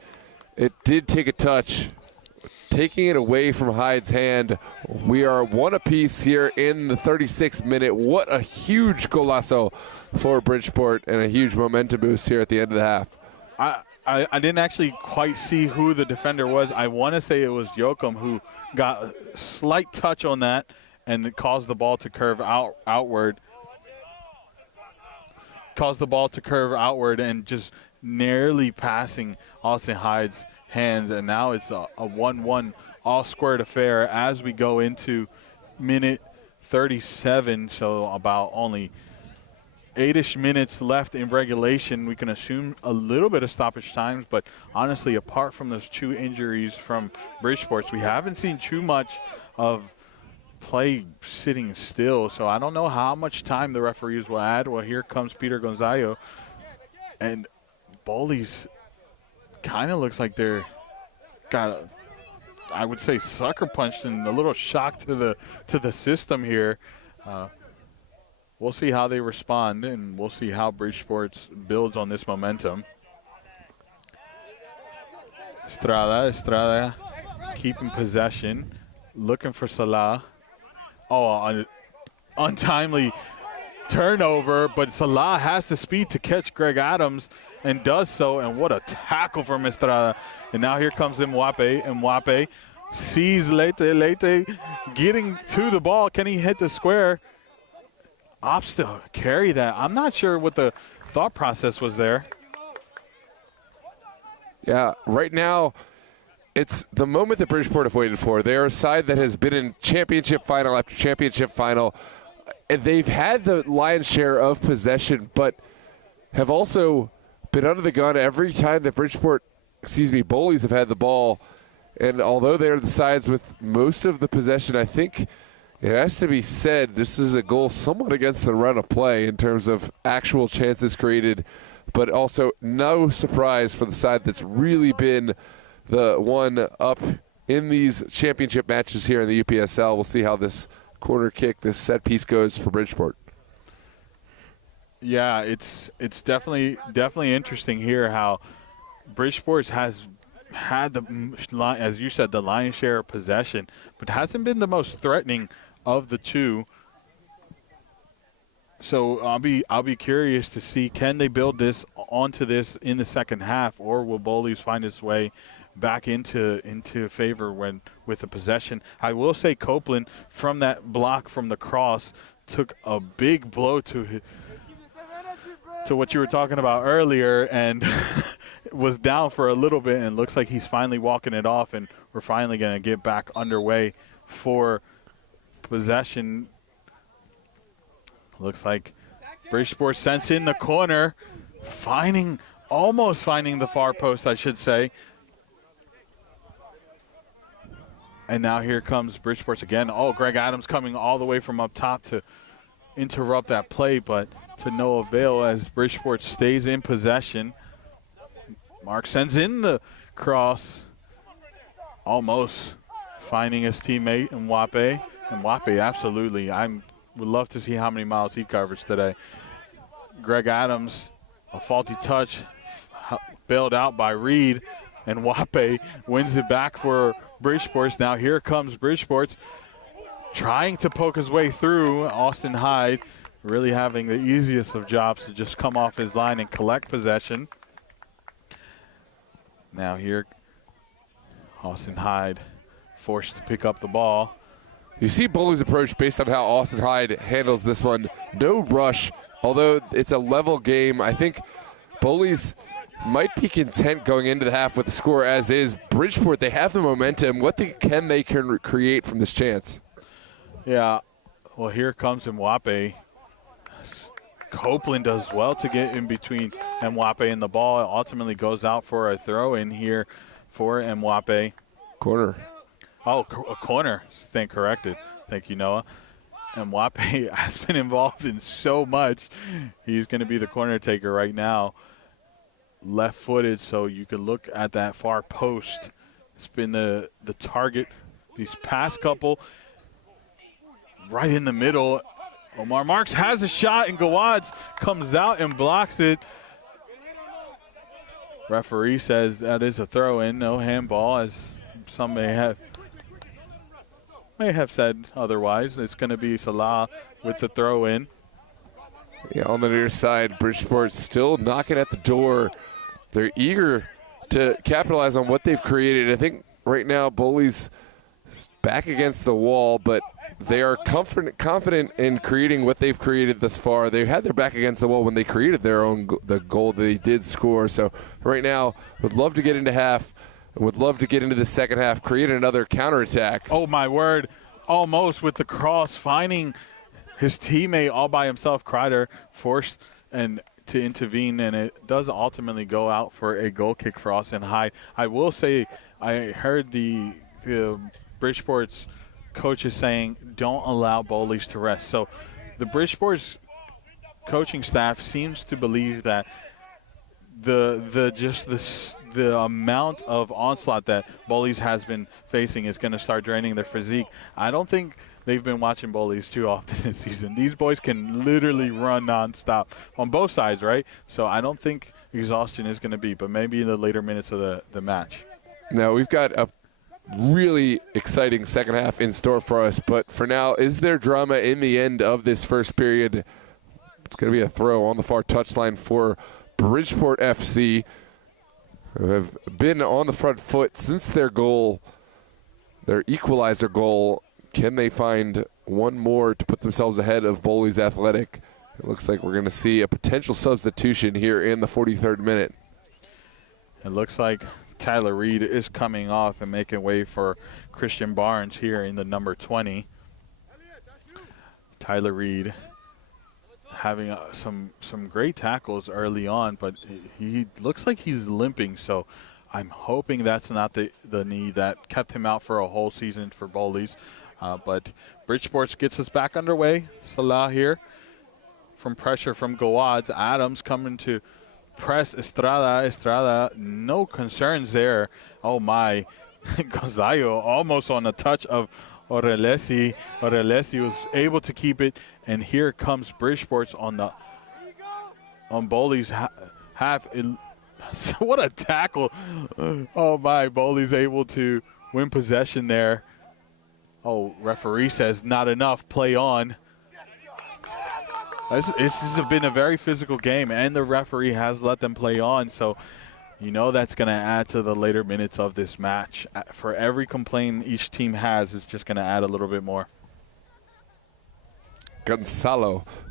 it did take a touch. Taking it away from Hyde's hand. We are one apiece here in the 36th minute. What a huge golazo for Bridgeport, and a huge momentum boost here at the end of the half. I didn't actually quite see who the defender was. I want to say it was Yoakum who got a slight touch on that and it caused the ball to curve outward. Caused the ball to curve outward and just nearly passing Austin Hyde's hands. And now it's a 1-1 all-squared affair as we go into minute 37, so about only 8-ish minutes left in regulation. We can assume a little bit of stoppage times, but honestly, apart from those two injuries from Bridgesports, we haven't seen too much of play sitting still. So I don't know how much time the referees will add. Well, here comes Peter Gonzayo, and Bowleys kind of looks like they're I would say sucker punched and a little shock to the system here. We'll see how they respond, and we'll see how Bridgesports builds on this momentum. Estrada keeping possession, looking for Salah. Oh, untimely turnover, but Salah has the speed to catch Greg Adams and does so, and what a tackle from Estrada. And now here comes Mwape. Mwape sees Leite getting to the ball. Can he hit the square? Opts to carry that. I'm not sure what the thought process was there. Yeah, right now, it's the moment that Bridgeport have waited for. They're a side that has been in championship final after championship final. And they've had the lion's share of possession, but have also been under the gun every time that Bowleys have had the ball. And although they're the sides with most of the possession, I think it has to be said this is a goal somewhat against the run of play in terms of actual chances created, but also no surprise for the side that's really been the one up in these championship matches here in the UPSL. We'll see how this corner kick, this set piece goes for Bridgeport. Yeah, it's definitely interesting here how Bridgeport has had as you said, the lion's share of possession, but hasn't been the most threatening of the two. So I'll be curious to see, can they build this onto this in the second half, or will Bowleys find its way back into favor with the possession? I will say Copeland, from that block from the cross, took a big blow to to what you were talking about earlier, and was down for a little bit, and looks like he's finally walking it off, and we're finally going to get back underway for possession. Looks like BridgeSports sends in the corner, almost finding the far post, I should say. And now here comes BridgeSports again. Oh, Greg Adams coming all the way from up top to interrupt that play, but to no avail as BridgeSports stays in possession. Mark sends in the cross, almost finding his teammate Mwape. Mwape, absolutely. Would love to see how many miles he covers today. Greg Adams, a faulty touch, bailed out by Reed, and Mwape wins it back for BridgeSports. Now here comes BridgeSports trying to poke his way through. Austin Hyde really having the easiest of jobs to just come off his line and collect possession. Now here, Austin Hyde forced to pick up the ball. You see Bowleys' approach based on how Austin Hyde handles this one. No rush, although it's a level game. I think Bowleys might be content going into the half with the score as is. Bridgeport, they have the momentum. What can they create from this chance? Yeah, well, here comes Mwape. Copeland does well to get in between Mwape and the ball. It ultimately goes out for a throw in here for Mwape. Corner. Oh, a corner. Stand corrected. Thank you, Noah. Mwape has been involved in so much. He's going to be the corner taker right now. Left-footed, so you can look at that far post. It's been the target these past couple. Right in the middle. Omar Marks has a shot, and Gawadz comes out and blocks it. Referee says that is a throw-in, no handball, as some may have said otherwise. It's going to be Salah with the throw-in. Yeah, on the near side, Bridgeport still knocking at the door. They're eager to capitalize on what they've created. I think right now Bowleys back against the wall, but they are confident in creating what they've created thus far. They've had their back against the wall when they created the goal that they did score. So right now, would love to get into half, and would love to get into the second half, create another counterattack. Oh, my word. Almost with the cross, finding his teammate all by himself. Kreider forced to intervene, and it does ultimately go out for a goal kick for Austin Hyde. I will say I heard the Bridgeport's coaches saying don't allow Bowleys to rest. So the Bridgeport's coaching staff seems to believe that the amount of onslaught that Bowleys has been facing is going to start draining their physique. I don't think they've been watching Bowleys too often this season. These boys can literally run nonstop on both sides, right? So I don't think exhaustion is going to be, but maybe in the later minutes of the match. Now we've got a really exciting second half in store for us, but for now, is there drama in the end of this first period? It's going to be a throw on the far touchline for Bridgeport FC, who have been on the front foot since their goal, their equalizer goal. Can they find one more to put themselves ahead of Bowleys Athletic? It looks like we're going to see a potential substitution here in the 43rd minute. It looks like Tyler Reed is coming off and making way for Christian Barnes here in the number 20. Tyler Reed having some great tackles early on, but he looks like he's limping, so I'm hoping that's not the knee that kept him out for a whole season for Bowleys. But BridgeSports gets us back underway. Salah here from pressure from Gawadz. Adams coming to press Estrada, no concerns there. Oh my, Gonzalo almost on a touch of Orelesi. Orelesi was able to keep it, and here comes BridgeSports on Bowleys half. What a tackle. Oh my, Bowleys able to win possession there. Oh, referee says not enough, play on. This has been a very physical game, and the referee has let them play on, so you know that's going to add to the later minutes of this match. For every complaint each team has, it's just going to add a little bit more.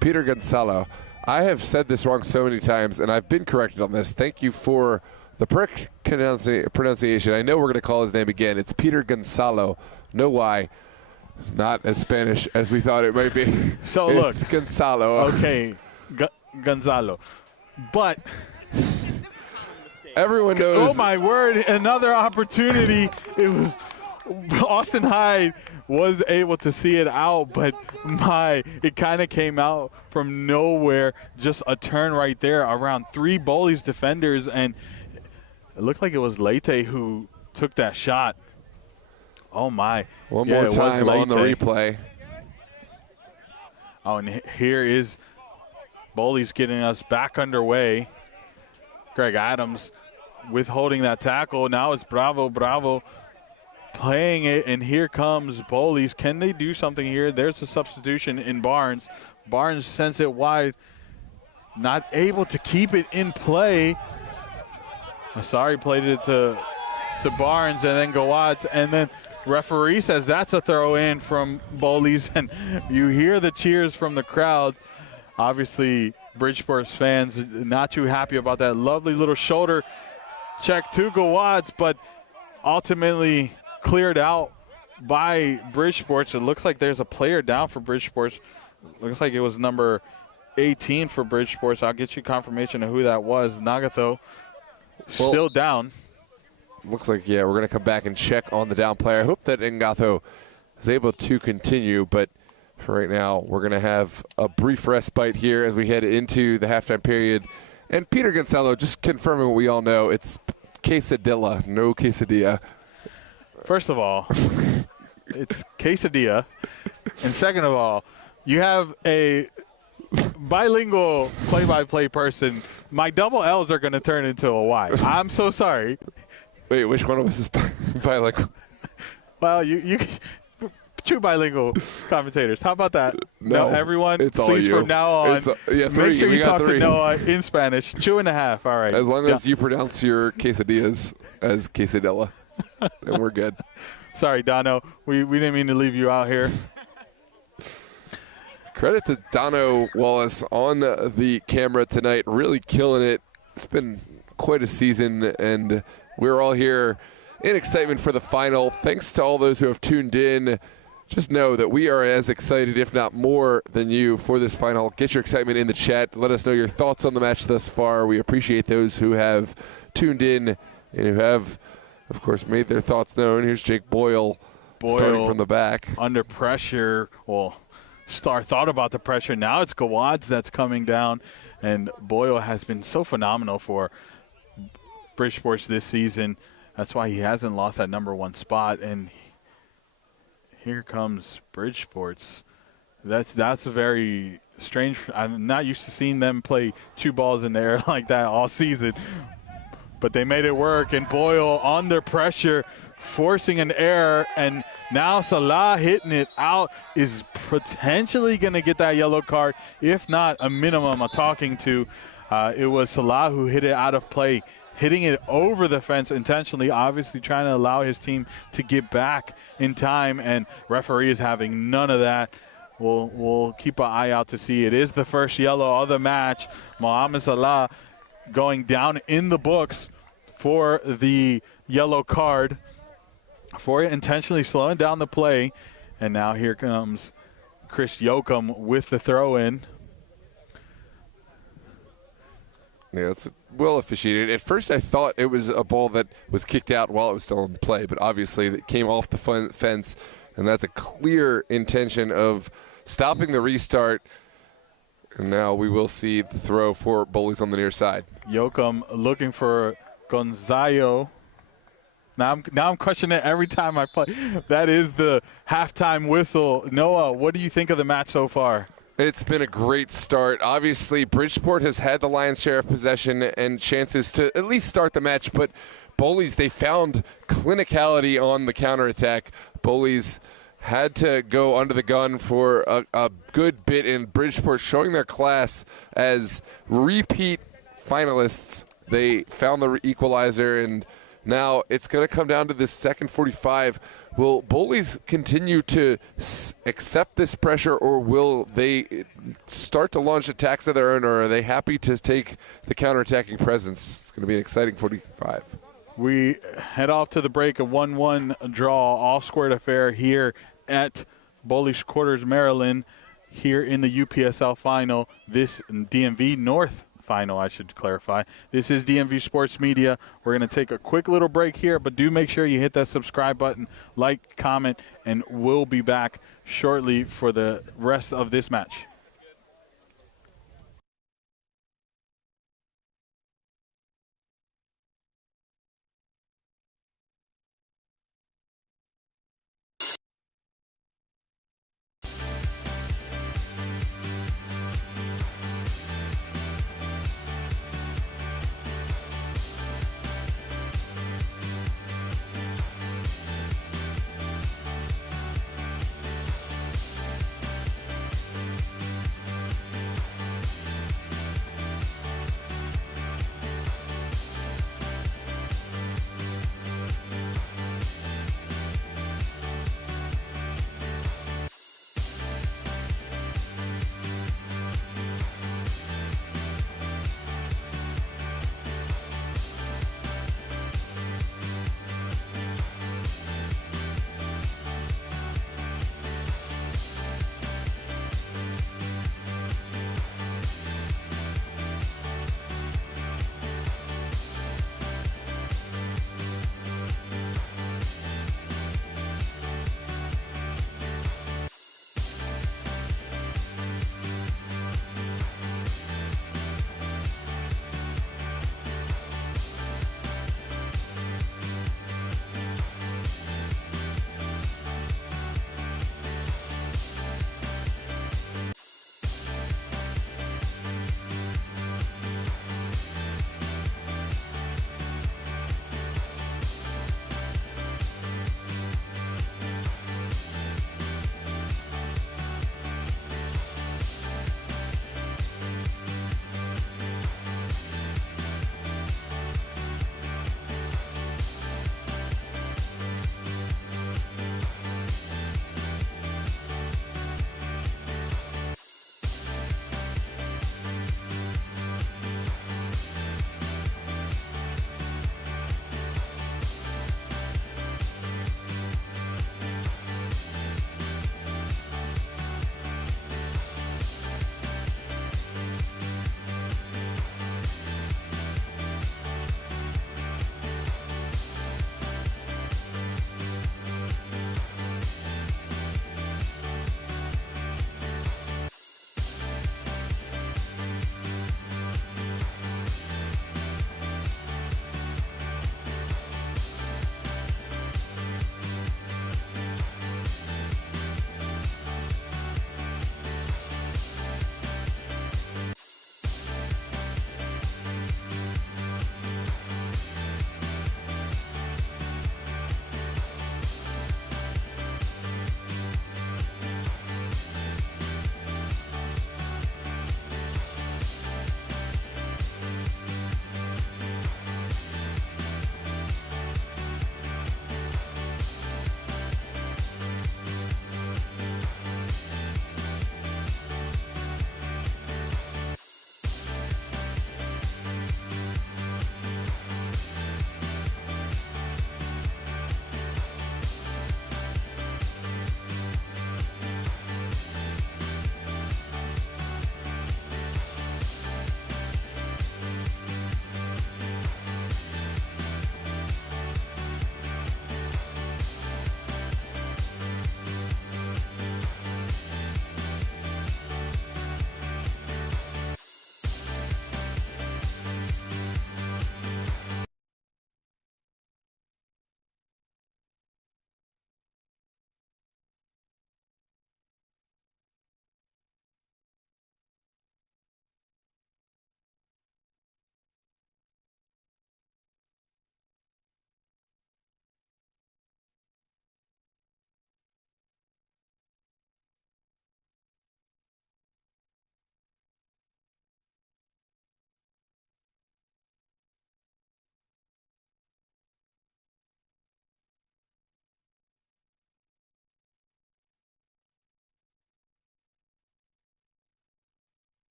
Peter Gonzalo I have said this wrong so many times, and I've been corrected on this. Thank you for the pronunciation. I know we're going to call his name again. It's Peter Gonzalo. No why. Not as Spanish as we thought it might be. So it's look. Gonzalo. Okay, Gonzalo. But everyone knows. Oh, my word. Another opportunity. It was Austin Hyde was able to see it out, but it kind of came out from nowhere. Just a turn right there around 3 Bowleys defenders, and it looked like it was Leite who took that shot. Oh, my. One more time on the replay. Oh, and here is Bowleys getting us back underway. Greg Adams withholding that tackle. Now it's Bravo playing it, and here comes Bowleys. Can they do something here? There's a substitution in Barnes. Barnes sends it wide. Not able to keep it in play. Asari played it to Barnes, and then Gawad, and then referee says that's a throw in from Bowleys, and you hear the cheers from the crowd. Obviously, BridgeSports fans not too happy about that lovely little shoulder check to Gawad, but ultimately cleared out by BridgeSports. It looks like there's a player down for BridgeSports. Looks like it was number 18 for BridgeSports. I'll get you confirmation of who that was. Nagatho still down. Looks like, yeah, we're going to come back and check on the down player. I hope that Ngatho is able to continue, but for right now, we're going to have a brief respite here as we head into the halftime period. And Peter Gonzalo, just confirming what we all know, it's quesadilla, no quesadilla. First of all, it's quesadilla. And second of all, you have a bilingual play-by-play person. My double L's are going to turn into a Y. I'm so sorry. Wait, which one of us is bilingual? Well, you two bilingual commentators. How about that? No, everyone, it's please all you. from now on, make sure you talk to Noah in Spanish. 2.5, all right. As long as you pronounce your quesadillas as quesadilla, then we're good. Sorry, Dono. We didn't mean to leave you out here. Credit to Dono Wallace on the camera tonight, really killing it. It's been quite a season, and we're all here in excitement for the final. Thanks to all those who have tuned in. Just know that we are as excited, if not more, than you for this final. Get your excitement in the chat. Let us know your thoughts on the match thus far. We appreciate those who have tuned in and who have, of course, made their thoughts known. Here's Jake Boyle starting from the back. Under pressure. Well, Star thought about the pressure. Now it's Gawads that's coming down, and Boyle has been so phenomenal for BridgeSports this season. That's why he hasn't lost that number 1 spot. And here comes BridgeSports. That's a very strange. I'm not used to seeing them play 2 balls in the air like that all season. But they made it work, and Boyle under pressure, forcing an error, and now Salah hitting it out is potentially going to get that yellow card, if not a minimum of talking to. It was Salah who hit it out of play, hitting it over the fence intentionally, obviously trying to allow his team to get back in time, and referee is having none of that. We'll keep an eye out to see. It is the first yellow of the match. Mohamed Salah going down in the books for the yellow card for intentionally slowing down the play. And now here comes Chris Yoakum with the throw-in. Yeah, it's well officiated. At first I thought it was a ball that was kicked out while it was still in play, but obviously it came off the fence, and that's a clear intention of stopping the restart. And now we will see the throw for Bowleys on the near side. Yoakum looking for Gonzalo. Now I'm questioning it every time I play. That is the halftime whistle. Noah, what do you think of the match so far? It's been a great start. Obviously, Bridgeport has had the lion's share of possession and chances to at least start the match, but Bowleys, they found clinicality on the counterattack. Bowleys had to go under the gun for a good bit, in Bridgeport showing their class as repeat finalists. They found the equalizer, and Now, it's going to come down to this second 45. Will Bowleys continue to accept this pressure, or will they start to launch attacks of their own, or are they happy to take the counterattacking presence? It's going to be an exciting 45. We head off to the break, a 1-1 draw, all squared affair here at Bowleys Quarters, Maryland, here in the UPSL final, this DMV North final, I should clarify. This is DMV Sports Media. We're going to take a quick little break here, but do make sure you hit that subscribe button, like, comment, and we'll be back shortly for the rest of this match.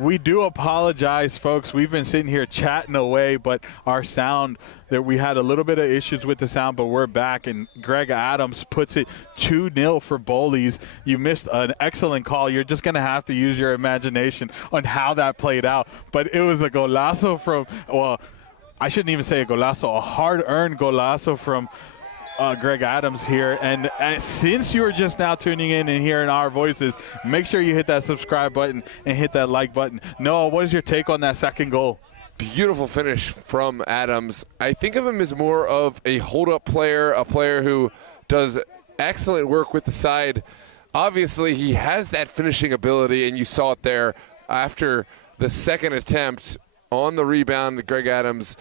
We do apologize, folks. We've been sitting here chatting away, but our sound, that we had a little bit of issues with the sound, but we're back, and Greg Adams puts it 2-0 for Bowleys. You missed an excellent call. You're just going to have to use your imagination on how that played out. But it was a golazo from, well, I shouldn't even say a golazo, a hard-earned golazo from Greg Adams here. And since you are just now tuning in and hearing our voices, make sure you hit that subscribe button and hit that like button. Noah, what is your take on that second goal? Beautiful finish from Adams. I think of him as more of a hold-up player, a player who does excellent work with the side. Obviously, he has that finishing ability, and you saw it there after the second attempt on the rebound. Greg Adams,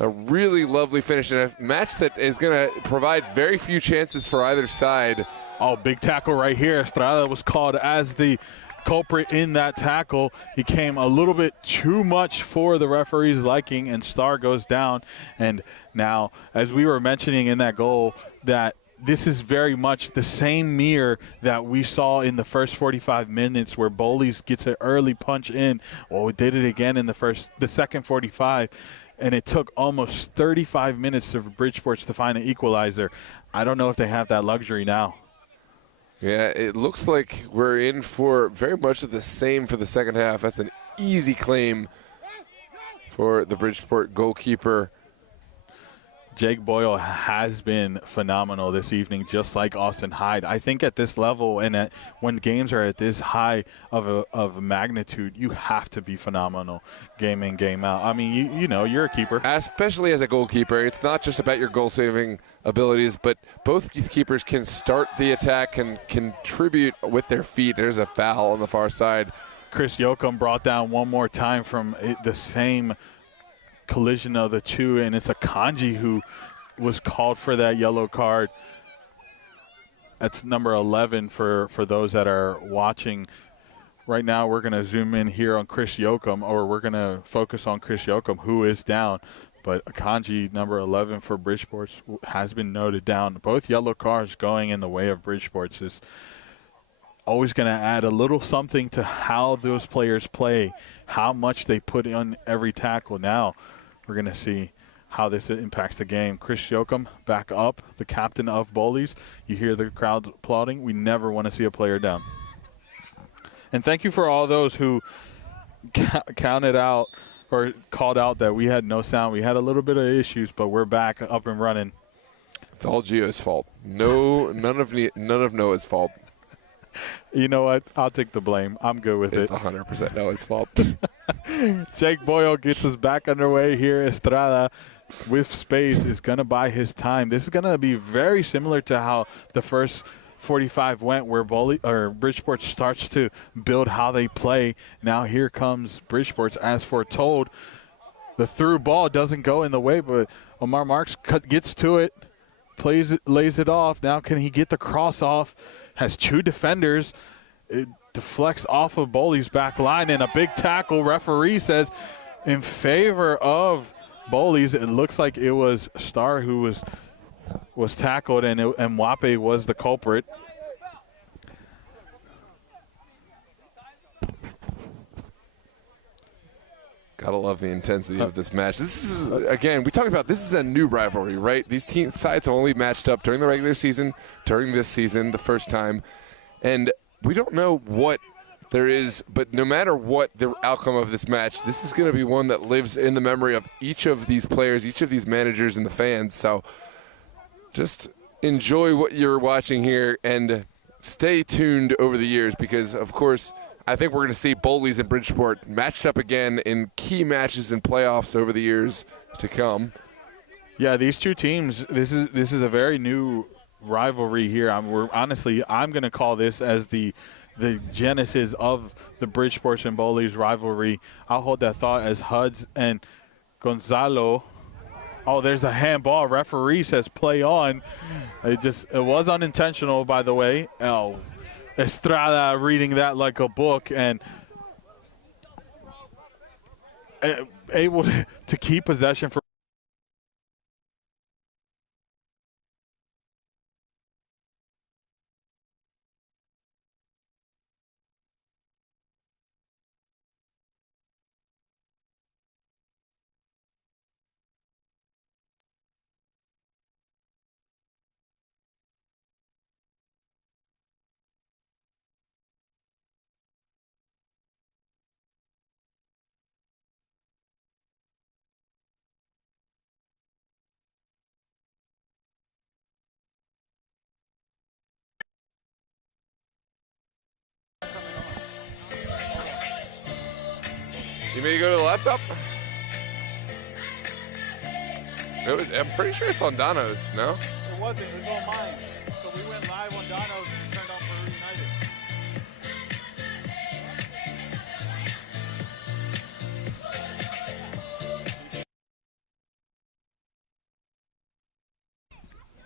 a really lovely finish in a match that is going to provide very few chances for either side. Oh, big tackle right here. Estrada was called as the culprit in that tackle. He came a little bit too much for the referee's liking, and Star goes down. And now, as we were mentioning in that goal, that this is very much the same mirror that we saw in the first 45 minutes where Bowleys gets an early punch in. Well, we did it again in the second 45. And it took almost 35 minutes for BridgeSports to find an equalizer. I don't know if they have that luxury now. Yeah, it looks like we're in for very much of the same for the second half. That's an easy claim for the BridgeSport goalkeeper. Jake Boyle has been phenomenal this evening, just like Austin Hyde. I think at this level and when games are at this high of a magnitude, you have to be phenomenal game in, game out. I mean, you know, you're a keeper. Especially as a goalkeeper, it's not just about your goal-saving abilities, but both these keepers can start the attack and contribute with their feet. There's a foul on the far side. Chris Yoakum brought down one more time from the same collision of the two, and it's a Kanji who was called for that yellow card. That's number 11 for those that are watching. Right now we're going to zoom in here on Chris Yoakum, or we're going to focus on Chris Yoakum, who is down. But Kanji, number 11 for BridgeSports, has been noted down. Both yellow cards going in the way of BridgeSports is always going to add a little something to how those players play, how much they put on every tackle. Now we're going to see how this impacts the game. Chris Yoakum back up, the captain of Bowleys. You hear the crowd applauding. We never want to see a player down. And thank you for all those who counted out or called out that we had no sound. We had a little bit of issues, but we're back up and running. It's all Gio's fault. No, none of Noah's fault. You know what? I'll take the blame. I'm good with It's it. 100% Noah's fault. Jake Boyle gets us back underway here. Estrada, with space, is going to buy his time. This is going to be very similar to how the first 45 went, where BridgeSports starts to build how they play. Now here comes BridgeSports as foretold. The through ball doesn't go in the way, but Omar Marks gets to it, lays it off. Now can he get the cross off? Has two defenders. It deflects off of Bowleys' back line, and a big tackle. Referee says in favor of Bowleys. It looks like it was Star who was tackled, and Mwape was the culprit. Gotta love the intensity of this match. This is, again, we talk about this is a new rivalry, right? These sides have only matched up during the regular season, during this season, the first time. And we don't know what there is, but no matter what the outcome of this match, this is going to be one that lives in the memory of each of these players, each of these managers and the fans. So just enjoy what you're watching here and stay tuned over the years because, of course, I think we're going to see Bowleys and BridgeSport matched up again in key matches and playoffs over the years to come. Yeah, these two teams, this is a very new rivalry here. I'm going to call this as the genesis of the BridgeSports and Bowleys rivalry. I'll hold that thought as Huds and Gonzalo. Oh, there's a handball. Referee says play on. It was unintentional, by the way. Oh, Estrada reading that like a book and able to keep possession for You may go to the laptop? I'm pretty sure it's on Dono's, no? It wasn't. It was on mine. So we went live on Dono's and turned on for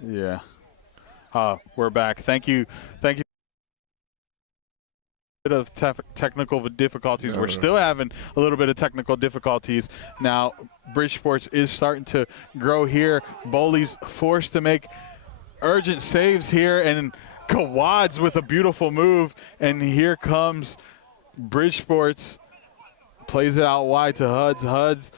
United. Yeah. We're back. Thank you. Bit of technical difficulties. We're still having a little bit of technical difficulties. Now, BridgeSports is starting to grow here. Bowleys forced to make urgent saves here, and Kawad's with a beautiful move. And here comes BridgeSports. Plays it out wide to Huds. Huds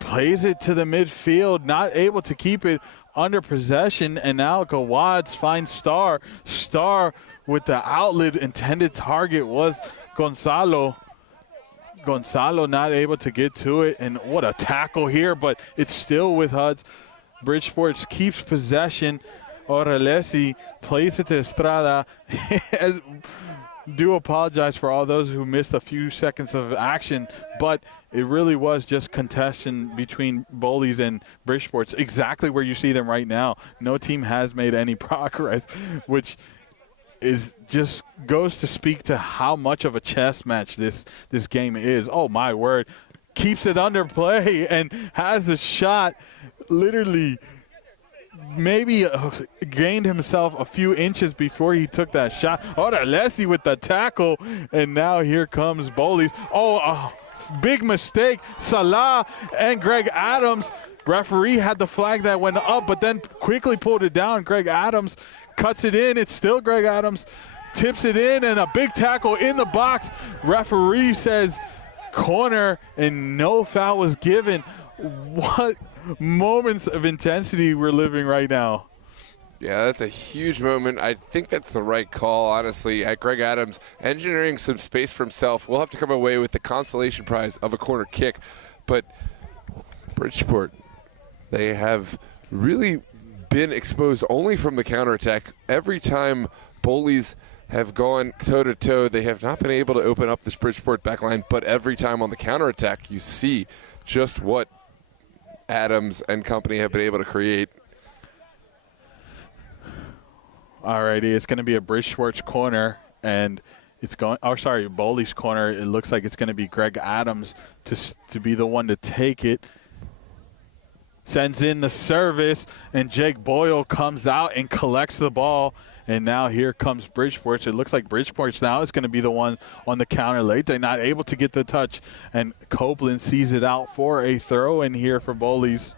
plays it to the midfield, not able to keep it under possession, and now Gawads finds Star. Star with the outlet. Intended target was Gonzalo. Gonzalo not able to get to it, and what a tackle here, but it's still with Huds. BridgeSports keeps possession. Orelesi plays it to Estrada. Do apologize for all those who missed a few seconds of action, but it really was just contention between Bowleys and BridgeSports, exactly where you see them right now. No team has made any progress, which is just goes to speak to how much of a chess match this game is. Oh, my word. Keeps it under play and has a shot, literally maybe gained himself a few inches before he took that shot. Orelesi with the tackle, and now here comes Bowleys. Big mistake. Salah and Greg Adams. Referee had the flag that went up, but then quickly pulled it down. Greg Adams cuts it in. It's still Greg Adams. Tips it in, and a big tackle in the box. Referee says corner, and no foul was given. What moments of intensity we're living right now. Yeah, that's a huge moment. I think that's the right call, honestly, at Greg Adams, engineering some space for himself. We'll have to come away with the consolation prize of a corner kick. But Bridgeport, they have really been exposed only from the counterattack. Every time Bowleys have gone toe-to-toe, they have not been able to open up this Bridgeport backline, but every time on the counterattack, you see just what Adams and company have been able to create. Alrighty, it's going to be a BridgeSports corner, and it's going. Oh, sorry, Bowleys corner. It looks like it's going to be Greg Adams to be the one to take it. Sends in the service, and Jake Boyle comes out and collects the ball. And now here comes BridgeSports. It looks like BridgeSports now is going to be the one on the counter late. They're not able to get the touch, and Copeland sees it out for a throw in here for Bowleys.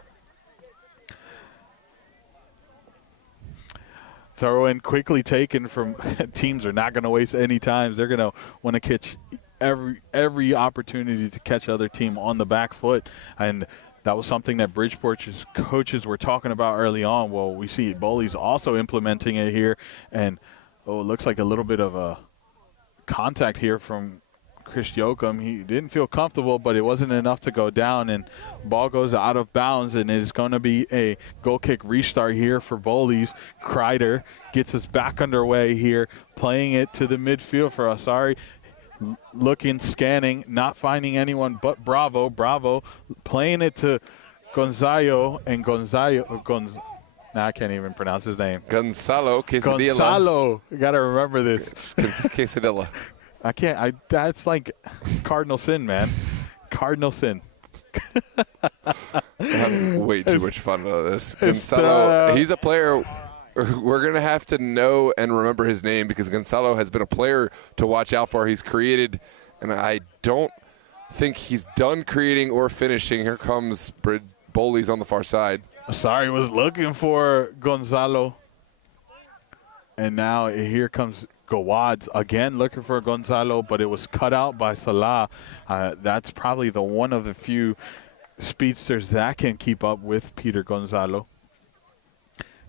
Throw in quickly taken from teams are not going to waste any time. They're going to want to catch every opportunity to catch other team on the back foot, and that was something that BridgeSports' coaches were talking about early on. Well, we see Bowleys also implementing it here, and it looks like a little bit of a contact here from Chris Yoakum. He didn't feel comfortable, but it wasn't enough to go down, and ball goes out of bounds, and it is going to be a goal kick restart here for Bowleys. Kreider gets us back underway here, playing it to the midfield for Asari. Looking, scanning, not finding anyone but Bravo. Bravo playing it to Gonzalo, and I can't even pronounce his name. Gonzalo Quesadilla. Gonzalo. You got to remember this. Quesadilla. I can't. That's like cardinal sin, man. Cardinal sin. I'm having way too much fun with this. Gonzalo, he's a player we're going to have to know and remember his name, because Gonzalo has been a player to watch out for. He's created, and I don't think he's done creating or finishing. Here comes Bowleys on the far side. Sorry, was looking for Gonzalo. And now here comes Gawads again looking for Gonzalo, but it was cut out by Salah. That's probably the one of the few speedsters that can keep up with Peter Gonzalo.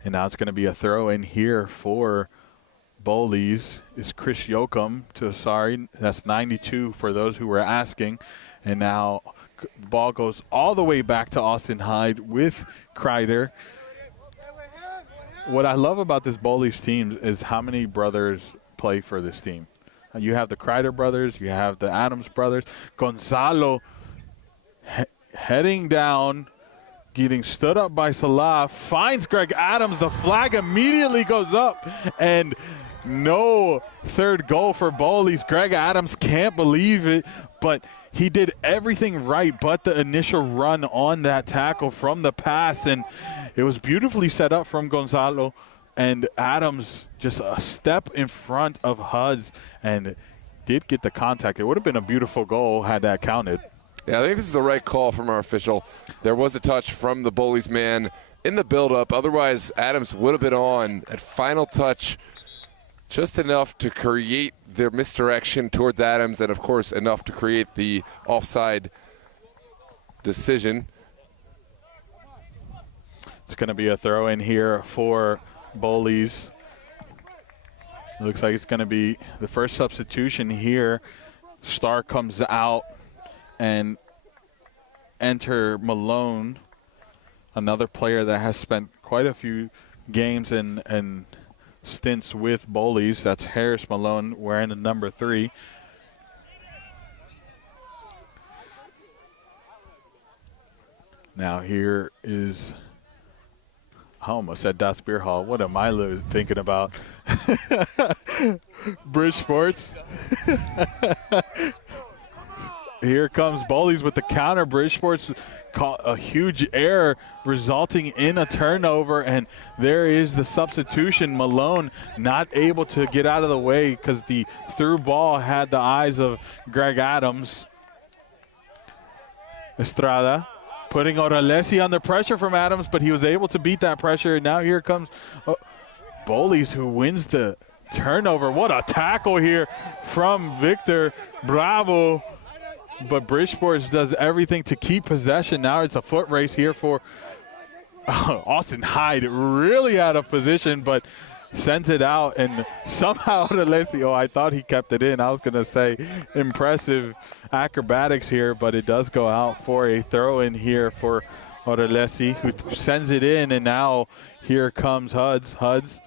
And now it's going to be a throw in here for Bowleys. Is Chris Yoakum to Asari. That's 92 for those who were asking. And now the ball goes all the way back to Austin Hyde with Kreider. What I love about this Bowleys team is how many brothers play for this team. You have the Kreider brothers. You have the Adams brothers. Gonzalo heading down, getting stood up by Salah, finds Greg Adams. The flag immediately goes up, and no third goal for Bowleys. Greg Adams can't believe it, but he did everything right but the initial run on that tackle from the pass, and it was beautifully set up from Gonzalo, and Adams just a step in front of Hudds and did get the contact. It would have been a beautiful goal had that counted. Yeah, I think this is the right call from our official. There was a touch from the Bowleys man in the build-up. Otherwise, Adams would have been on at final touch, just enough to create their misdirection towards Adams, and, of course, enough to create the offside decision. It's going to be a throw-in here for Bowleys. Looks like it's going to be the first substitution here. Star comes out and enter Malone, another player that has spent quite a few games and stints with Bowleys. That's Harris Malone wearing the number 3. Now here is, I almost said Das Beer Hall. What am I thinking about? BridgeSports. Here comes Bowleys with the counter. BridgeSports caught a huge error resulting in a turnover, and there is the substitution. Malone not able to get out of the way because the through ball had the eyes of Greg Adams. Estrada putting Oralesi under pressure from Adams, but he was able to beat that pressure. Now here comes Bowleys, who wins the turnover. What a tackle here from Victor Bravo. But BridgeSports does everything to keep possession. Now it's a foot race here for Austin Hyde. Really out of position, but sends it out. And somehow Oralesi, I thought he kept it in. I was going to say impressive acrobatics here, but it does go out for a throw-in here for Oralesi, who sends it in. And now here comes Hudds. Hudds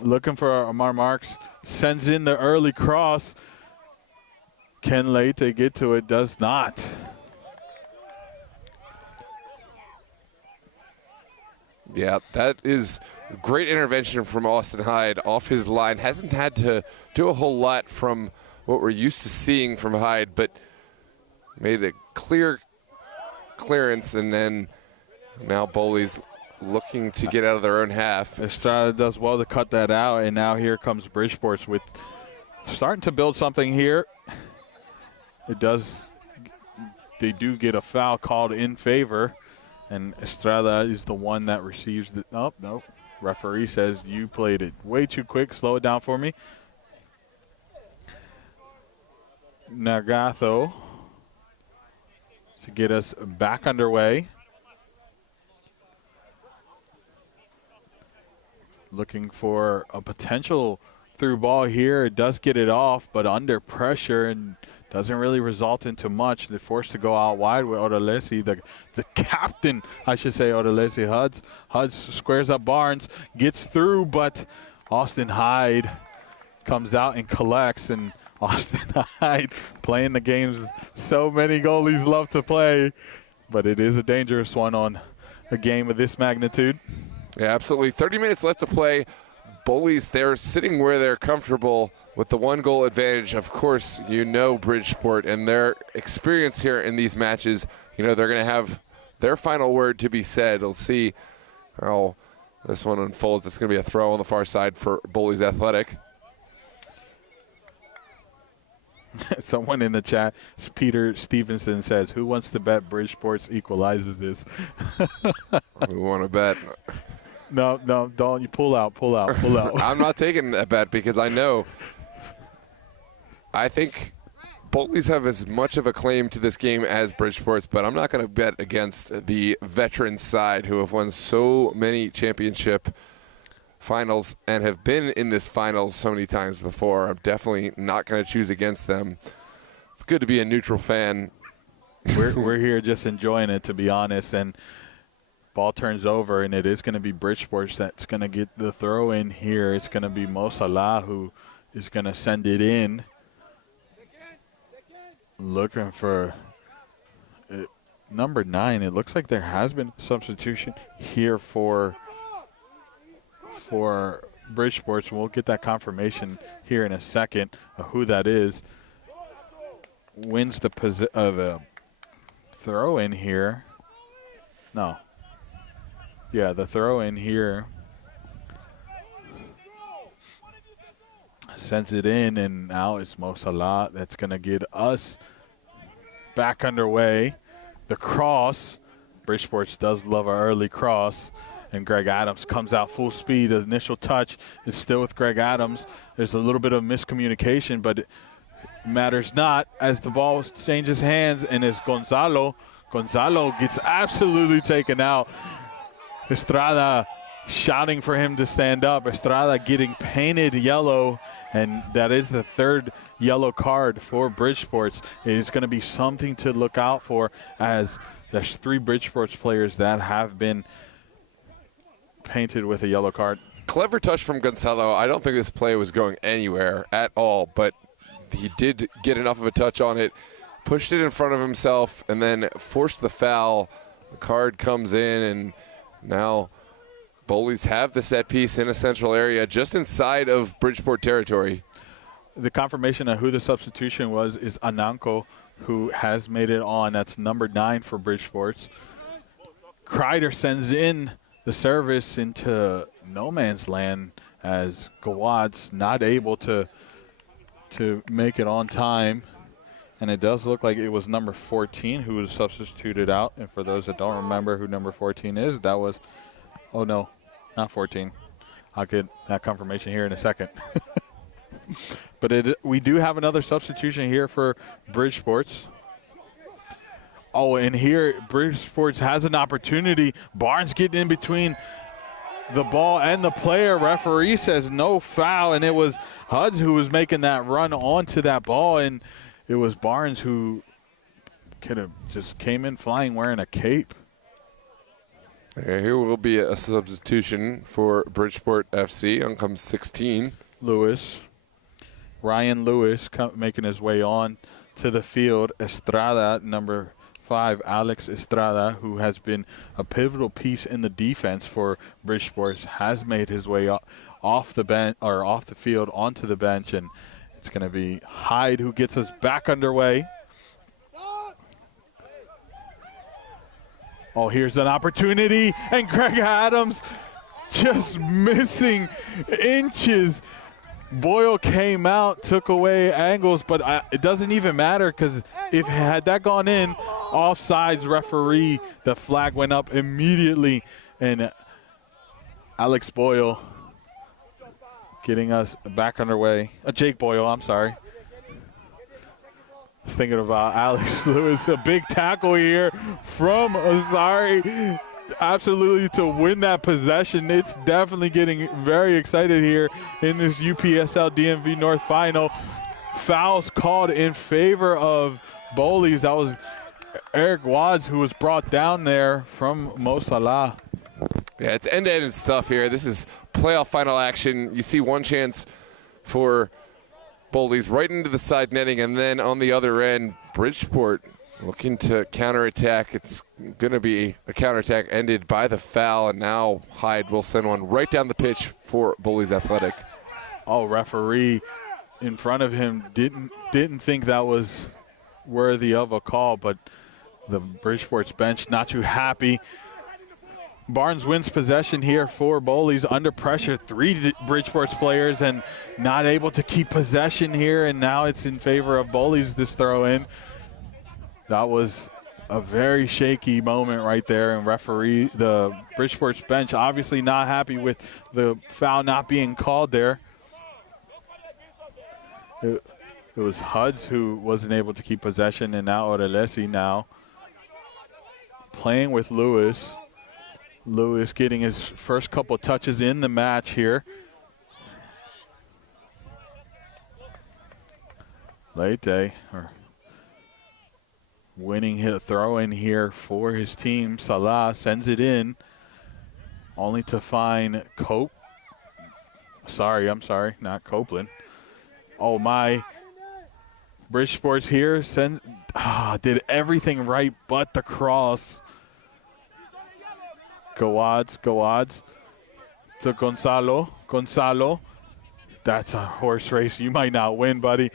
looking for Amar Marks. Sends in the early cross. Can Leite get to it? Does not. Yeah, that is great intervention from Austin Hyde off his line. Hasn't had to do a whole lot from what we're used to seeing from Hyde, but made a clear clearance, and then now Bowleys looking to get out of their own half. Estrada does well to cut that out, and now here comes BridgeSports with starting to build something here. They do get a foul called in favor, and Estrada is the one that receives the, oh, no. Referee says you played it way too quick. Slow it down for me. Nagatho to get us back underway. Looking for a potential through ball here. It does get it off, but under pressure and doesn't really result into much. They're forced to go out wide with Oralesi, the captain, I should say, Oralesi. Hudds squares up Barnes, gets through, but Austin Hyde comes out and collects, and Austin Hyde playing the games so many goalies love to play, but it is a dangerous one on a game of this magnitude. Yeah, absolutely. 30 minutes left to play. Bowleys, they're sitting where they're comfortable with the 1-goal advantage. Of course, you know BridgeSport and their experience here in these matches. You know they're going to have their final word to be said. We'll see how this one unfolds. It's going to be a throw on the far side for Bowleys Athletic. Someone in the chat, Peter Stevenson, says, who wants to bet BridgeSports equalizes this? We want to bet. No, don't. You pull out. I'm not taking a bet because I think Bowleys have as much of a claim to this game as BridgeSports, but I'm not going to bet against the veteran side who have won so many championship finals and have been in this finals so many times before. I'm definitely not going to choose against them. It's good to be a neutral fan. We're here just enjoying it, to be honest, and ball turns over, and it is going to be BridgeSports that's going to get the throw in here. It's going to be Mo Salah who is going to send it in. Looking for number 9. It looks like there has been substitution here for BridgeSports, and we'll get that confirmation here in a second of who that is. Wins the throw in here. No. Yeah, the throw in here. Sends it in, and now it's Mo Salah that's going to get us back underway. The cross. BridgeSports does love our early cross. And Greg Adams comes out full speed. The initial touch is still with Greg Adams. There's a little bit of miscommunication, but it matters not as the ball changes hands, and it's Gonzalo. Gonzalo gets absolutely taken out. Estrada shouting for him to stand up. Estrada getting painted yellow, and that is the 3rd yellow card for BridgeSports. It is going to be something to look out for, as there's 3 BridgeSports players that have been painted with a yellow card. Clever touch from Gonzalo. I don't think this play was going anywhere at all, but he did get enough of a touch on it, pushed it in front of himself, and then forced the foul. The card comes in, and now Bowleys have the set piece in a central area just inside of Bridgeport territory. The confirmation of who the substitution was is Ananko, who has made it on. That's number 9 for BridgeSports. Kreider sends in the service into no man's land, as Gawad's not able to make it on time. And it does look like it was number 14 who was substituted out. And for those that don't remember who number 14 is, that was, oh no, not 14. I'll get that confirmation here in a second. But we do have another substitution here for BridgeSports. Oh, and here BridgeSports has an opportunity. Barnes getting in between the ball and the player. Referee says no foul, and it was Huds who was making that run onto that ball, and it was Barnes who could have just came in flying wearing a cape. Here will be a substitution for Bridgeport FC. On comes 16. Ryan Lewis making his way on to the field. Estrada, number 5, Alex Estrada, who has been a pivotal piece in the defense for BridgeSports, has made his way off the bench or off the field onto the bench, and it's going to be Hyde who gets us back underway. Oh, here's an opportunity, and Greg Adams just missing inches. Boyle came out, took away angles, but it doesn't even matter, because if had that gone in, offsides referee, the flag went up immediately, and Alex Boyle getting us back underway. Jake Boyle, I'm sorry. I was thinking about Alex Lewis. A big tackle here from Azari. Absolutely to win that possession. It's definitely getting very excited here in this UPSL DMV North final. Fouls called in favor of Bowleys. That was Eric Wads who was brought down there from Mo Salah. Yeah, it's end-to-end stuff here. This is playoff final action. You see one chance for Bowleys right into the side netting, and then on the other end, Bridgeport looking to counterattack. It's going to be a counterattack ended by the foul, and now Hyde will send one right down the pitch for Bowleys Athletic. Oh, referee in front of him didn't think that was worthy of a call, but the Bridgeport's bench not too happy. Barnes wins possession here for Bowleys under pressure. 3 BridgeSports players and not able to keep possession here, and now it's in favor of Bowleys, this throw in. That was a very shaky moment right there, and the BridgeSports bench obviously not happy with the foul not being called there. It was Huds who wasn't able to keep possession, and now Orelesi now playing with Lewis. Lewis getting his first couple touches in the match here. Leite, winning hit throw in here for his team. Salah sends it in, only to find I'm sorry, not Copeland. Oh, my. BridgeSports here did everything right but the cross. Go odds. To Gonzalo. That's a horse race. You might not win, buddy.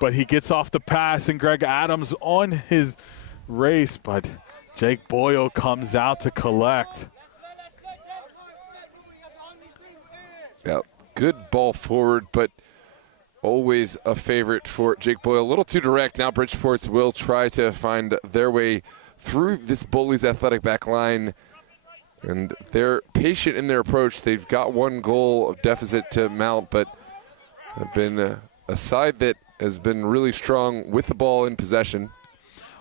But he gets off the pass, and Greg Adams on his race. But Jake Boyle comes out to collect. Yeah, good ball forward, but always a favorite for Jake Boyle. A little too direct. Now BridgeSports will try to find their way through this Bowleys athletic back line. And they're patient in their approach. They've got one goal of deficit to mount, but have been a side that has been really strong with the ball in possession.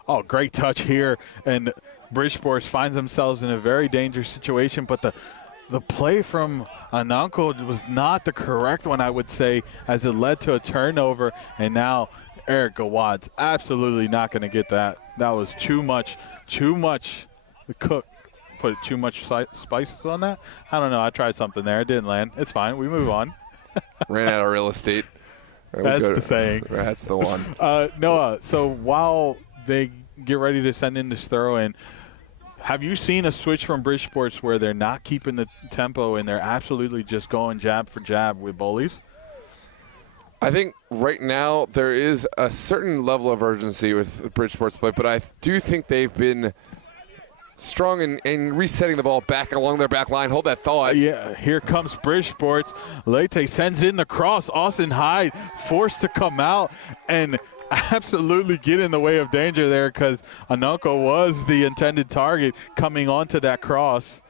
Oh, great touch here. And BridgeSports finds themselves in a very dangerous situation, but the play from Ananko was not the correct one, I would say, as it led to a turnover. And now Eric Gawad's absolutely not going to get that. That was too much. The cook put too much spices on that. I don't know. I tried something there. It didn't land. It's fine. We move on. Ran out of real estate. That's the saying. That's the one. Noah, so while they get ready to send in this throw in, have you seen a switch from BridgeSports where they're not keeping the tempo and they're absolutely just going jab for jab with Bowleys? I think right now there is a certain level of urgency with BridgeSports play, but I do think they've been strong in resetting the ball back along their back line. Hold that thought. Yeah, here comes BridgeSports. Leite sends in the cross. Austin Hyde forced to come out and absolutely get in the way of danger there because Anoko was the intended target coming onto that cross.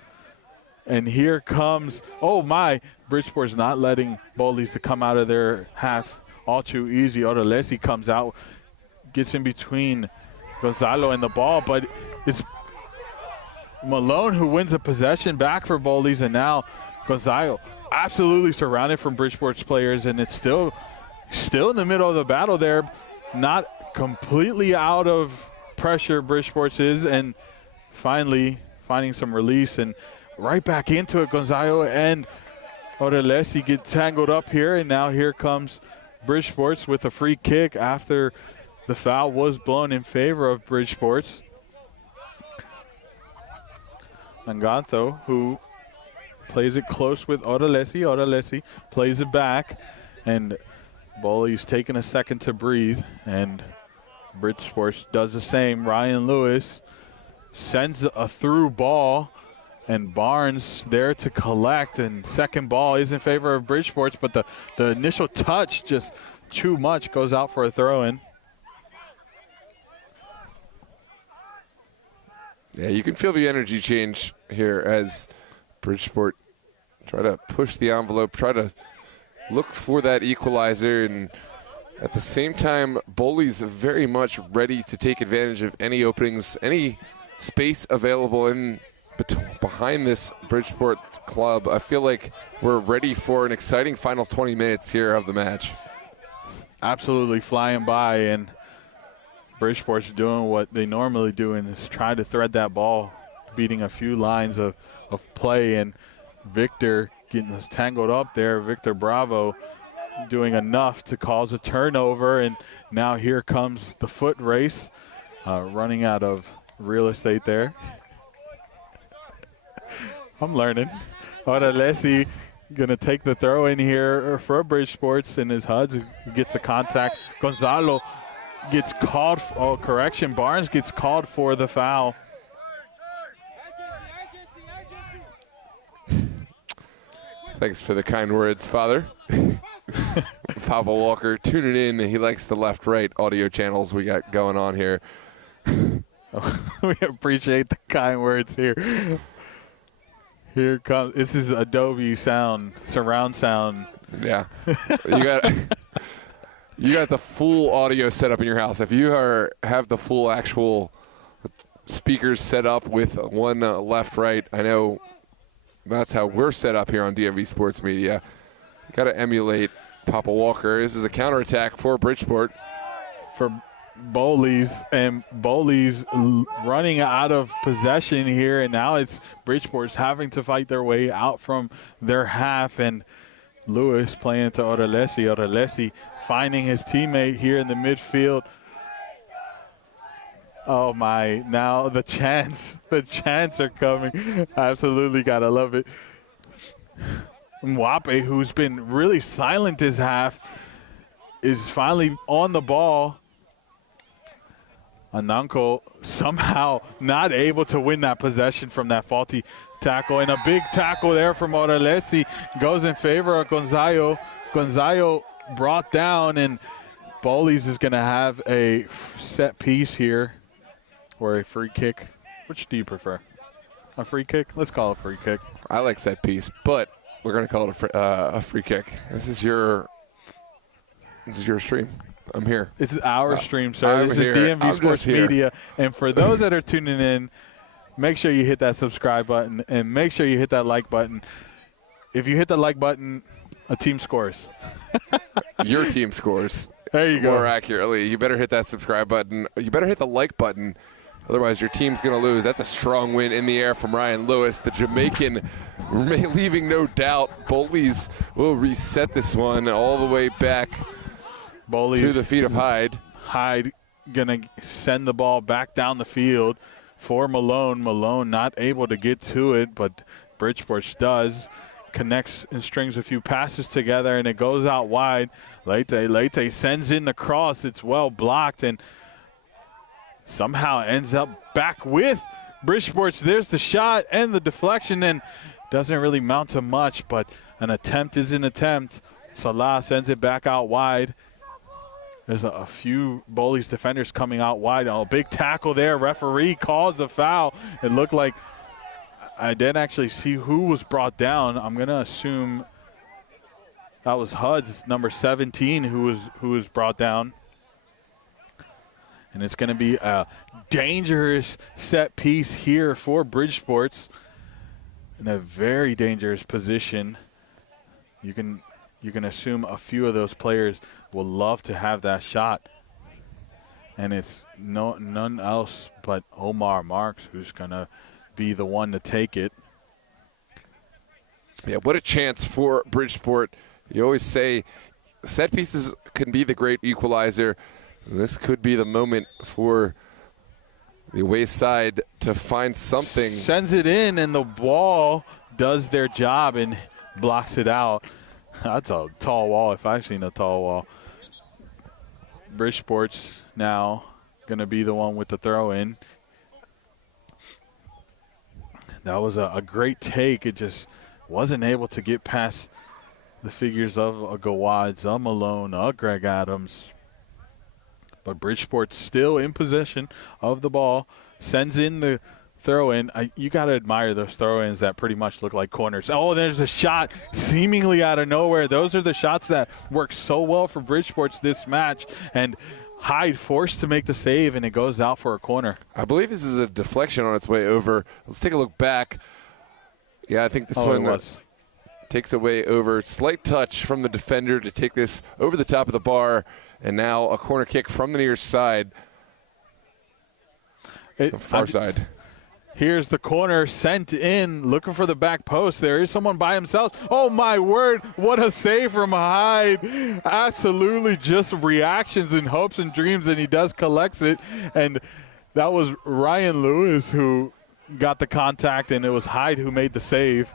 And here comes, oh my, BridgeSports not letting Bowleys to come out of their half all too easy. Odalesi comes out, gets in between Gonzalo and the ball, but it's Malone who wins a possession back for Bowleys, and now Gonzalo absolutely surrounded from BridgeSports players, and it's still in the middle of the battle there. Not completely out of pressure, BridgeSports is, and finally finding some release and right back into it. Gonzalo and Orelesi get tangled up here, and now here comes BridgeSports with a free kick after the foul was blown in favor of BridgeSports. Nanganto, who plays it close with Orelesi. Orelesi plays it back, and Bowleys taking a second to breathe, and BridgeSports does the same. Ryan Lewis sends a through ball, and Barnes there to collect, and second ball is in favor of BridgeSports, but the initial touch just too much, goes out for a throw-in. Yeah, you can feel the energy change here as BridgeSport try to push the envelope, try to look for that equalizer, and at the same time, Bowleys very much ready to take advantage of any openings, any space available in behind this BridgeSport club. I feel like we're ready for an exciting final 20 minutes here of the match. Absolutely flying by, and BridgeSport's doing what they normally do, and is trying to thread that ball, beating a few lines of play, and Victor getting us tangled up there. Victor Bravo doing enough to cause a turnover, and now here comes the foot race, running out of real estate there. I'm learning. Orelesi gonna take the throw in here for BridgeSports, and his HUDs who gets the contact. Gonzalo gets called, correction, Barnes gets called for the foul. Thanks for the kind words, Father. Papa Walker tuning in. He likes the left-right audio channels we got going on here. We appreciate the kind words here. Here comes, this is Adobe sound, surround sound. Yeah. You got the full audio set up in your house. If you have the full actual speakers set up with one left, right, I know that's how we're set up here on DMV Sports Media. Got to emulate Papa Walker. This is a counterattack for BridgeSport. For Bowleys, and Bowleys running out of possession here, and now it's BridgeSports having to fight their way out from their half, and Lewis playing to Oralesi. Oralesi finding his teammate here in the midfield. Oh my, now the chants are coming. Absolutely gotta love it. Mwape, who's been really silent this half, is finally on the ball. Ananko somehow not able to win that possession from that faulty tackle. And a big tackle there from Oralesi goes in favor of Gonzalo. Gonzalo brought down, and Bowleys is going to have a set piece here, or a free kick. Which do you prefer? A free kick? Let's call it a free kick. I like set piece, but we're going to call it a free kick. This is your stream. I'm here. This is our stream, sir. This here. is DMV Sports Media. And for those that are tuning in, make sure you hit that subscribe button and make sure you hit that like button. If you hit the like button, a team scores. Your team scores. There you go. More accurately. You better hit that subscribe button. You better hit the like button. Otherwise, your team's going to lose. That's a strong win in the air from Ryan Lewis, the Jamaican, leaving no doubt. Bowleys will reset this one all the way back Bowleys to the feet of Hyde. Hyde going to send the ball back down the field for Malone. Malone not able to get to it, but BridgeSports does. Connects and strings a few passes together, and it goes out wide. Leite sends in the cross. It's well blocked, and somehow ends up back with BridgeSports. There's the shot and the deflection, and doesn't really mount to much, but an attempt is an attempt. Salah sends it back out wide. There's a few Bowleys defenders coming out wide. Oh, big tackle there. Referee calls a foul. It looked like I didn't actually see who was brought down. I'm going to assume that was HUD's number 17 who was brought down. And it's going to be a dangerous set piece here for BridgeSports in a very dangerous position. You can assume a few of those players will love to have that shot. And it's none else but Omar Marks who's going to be the one to take it. Yeah, what a chance for BridgeSport. You always say set pieces can be the great equalizer. This could be the moment for the away side to find something. Sends it in, and the ball does their job and blocks it out. That's a tall wall if I've seen a tall wall. BridgeSports now going to be the one with the throw-in. That was a great take. It just wasn't able to get past the figures of a Gawadz, a Malone, a Greg Adams. But BridgeSports still in possession of the ball, sends in the throw-in. You got to admire those throw-ins that pretty much look like corners. Oh, there's a shot seemingly out of nowhere. Those are the shots that work so well for BridgeSports this match. And Hyde forced to make the save, and it goes out for a corner. I believe this is a deflection on its way over. Let's take a look back. Yeah, I think this one takes away over. Slight touch from the defender to take this over the top of the bar, and now a corner kick from the near side, far side. Here's the corner sent in, looking for the back post. There is someone by himself. Oh, my word. What a save from Hyde. Absolutely just reactions and hopes and dreams, and he does collects it. And that was Ryan Lewis who got the contact, and it was Hyde who made the save.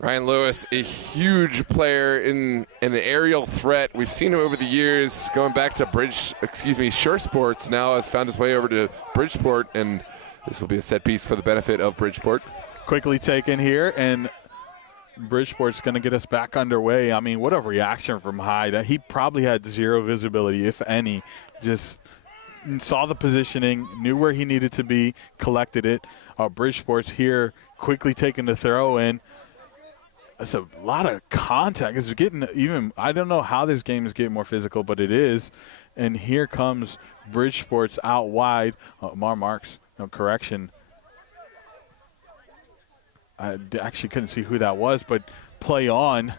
Ryan Lewis, a huge player in an aerial threat. We've seen him over the years, going back to Sure Sports, now has found his way over to BridgeSport, and this will be a set piece for the benefit of BridgeSport. Quickly taken here, and BridgeSport's going to get us back underway. I mean, what a reaction from Hyde. He probably had zero visibility, if any. Just saw the positioning, knew where he needed to be, collected it. BridgeSport's here, quickly taking the throw in. It's a lot of contact. It's getting even. I don't know how this game is getting more physical, but it is. And here comes BridgeSports out wide. Omar Marks. No correction. I actually couldn't see who that was, but play on.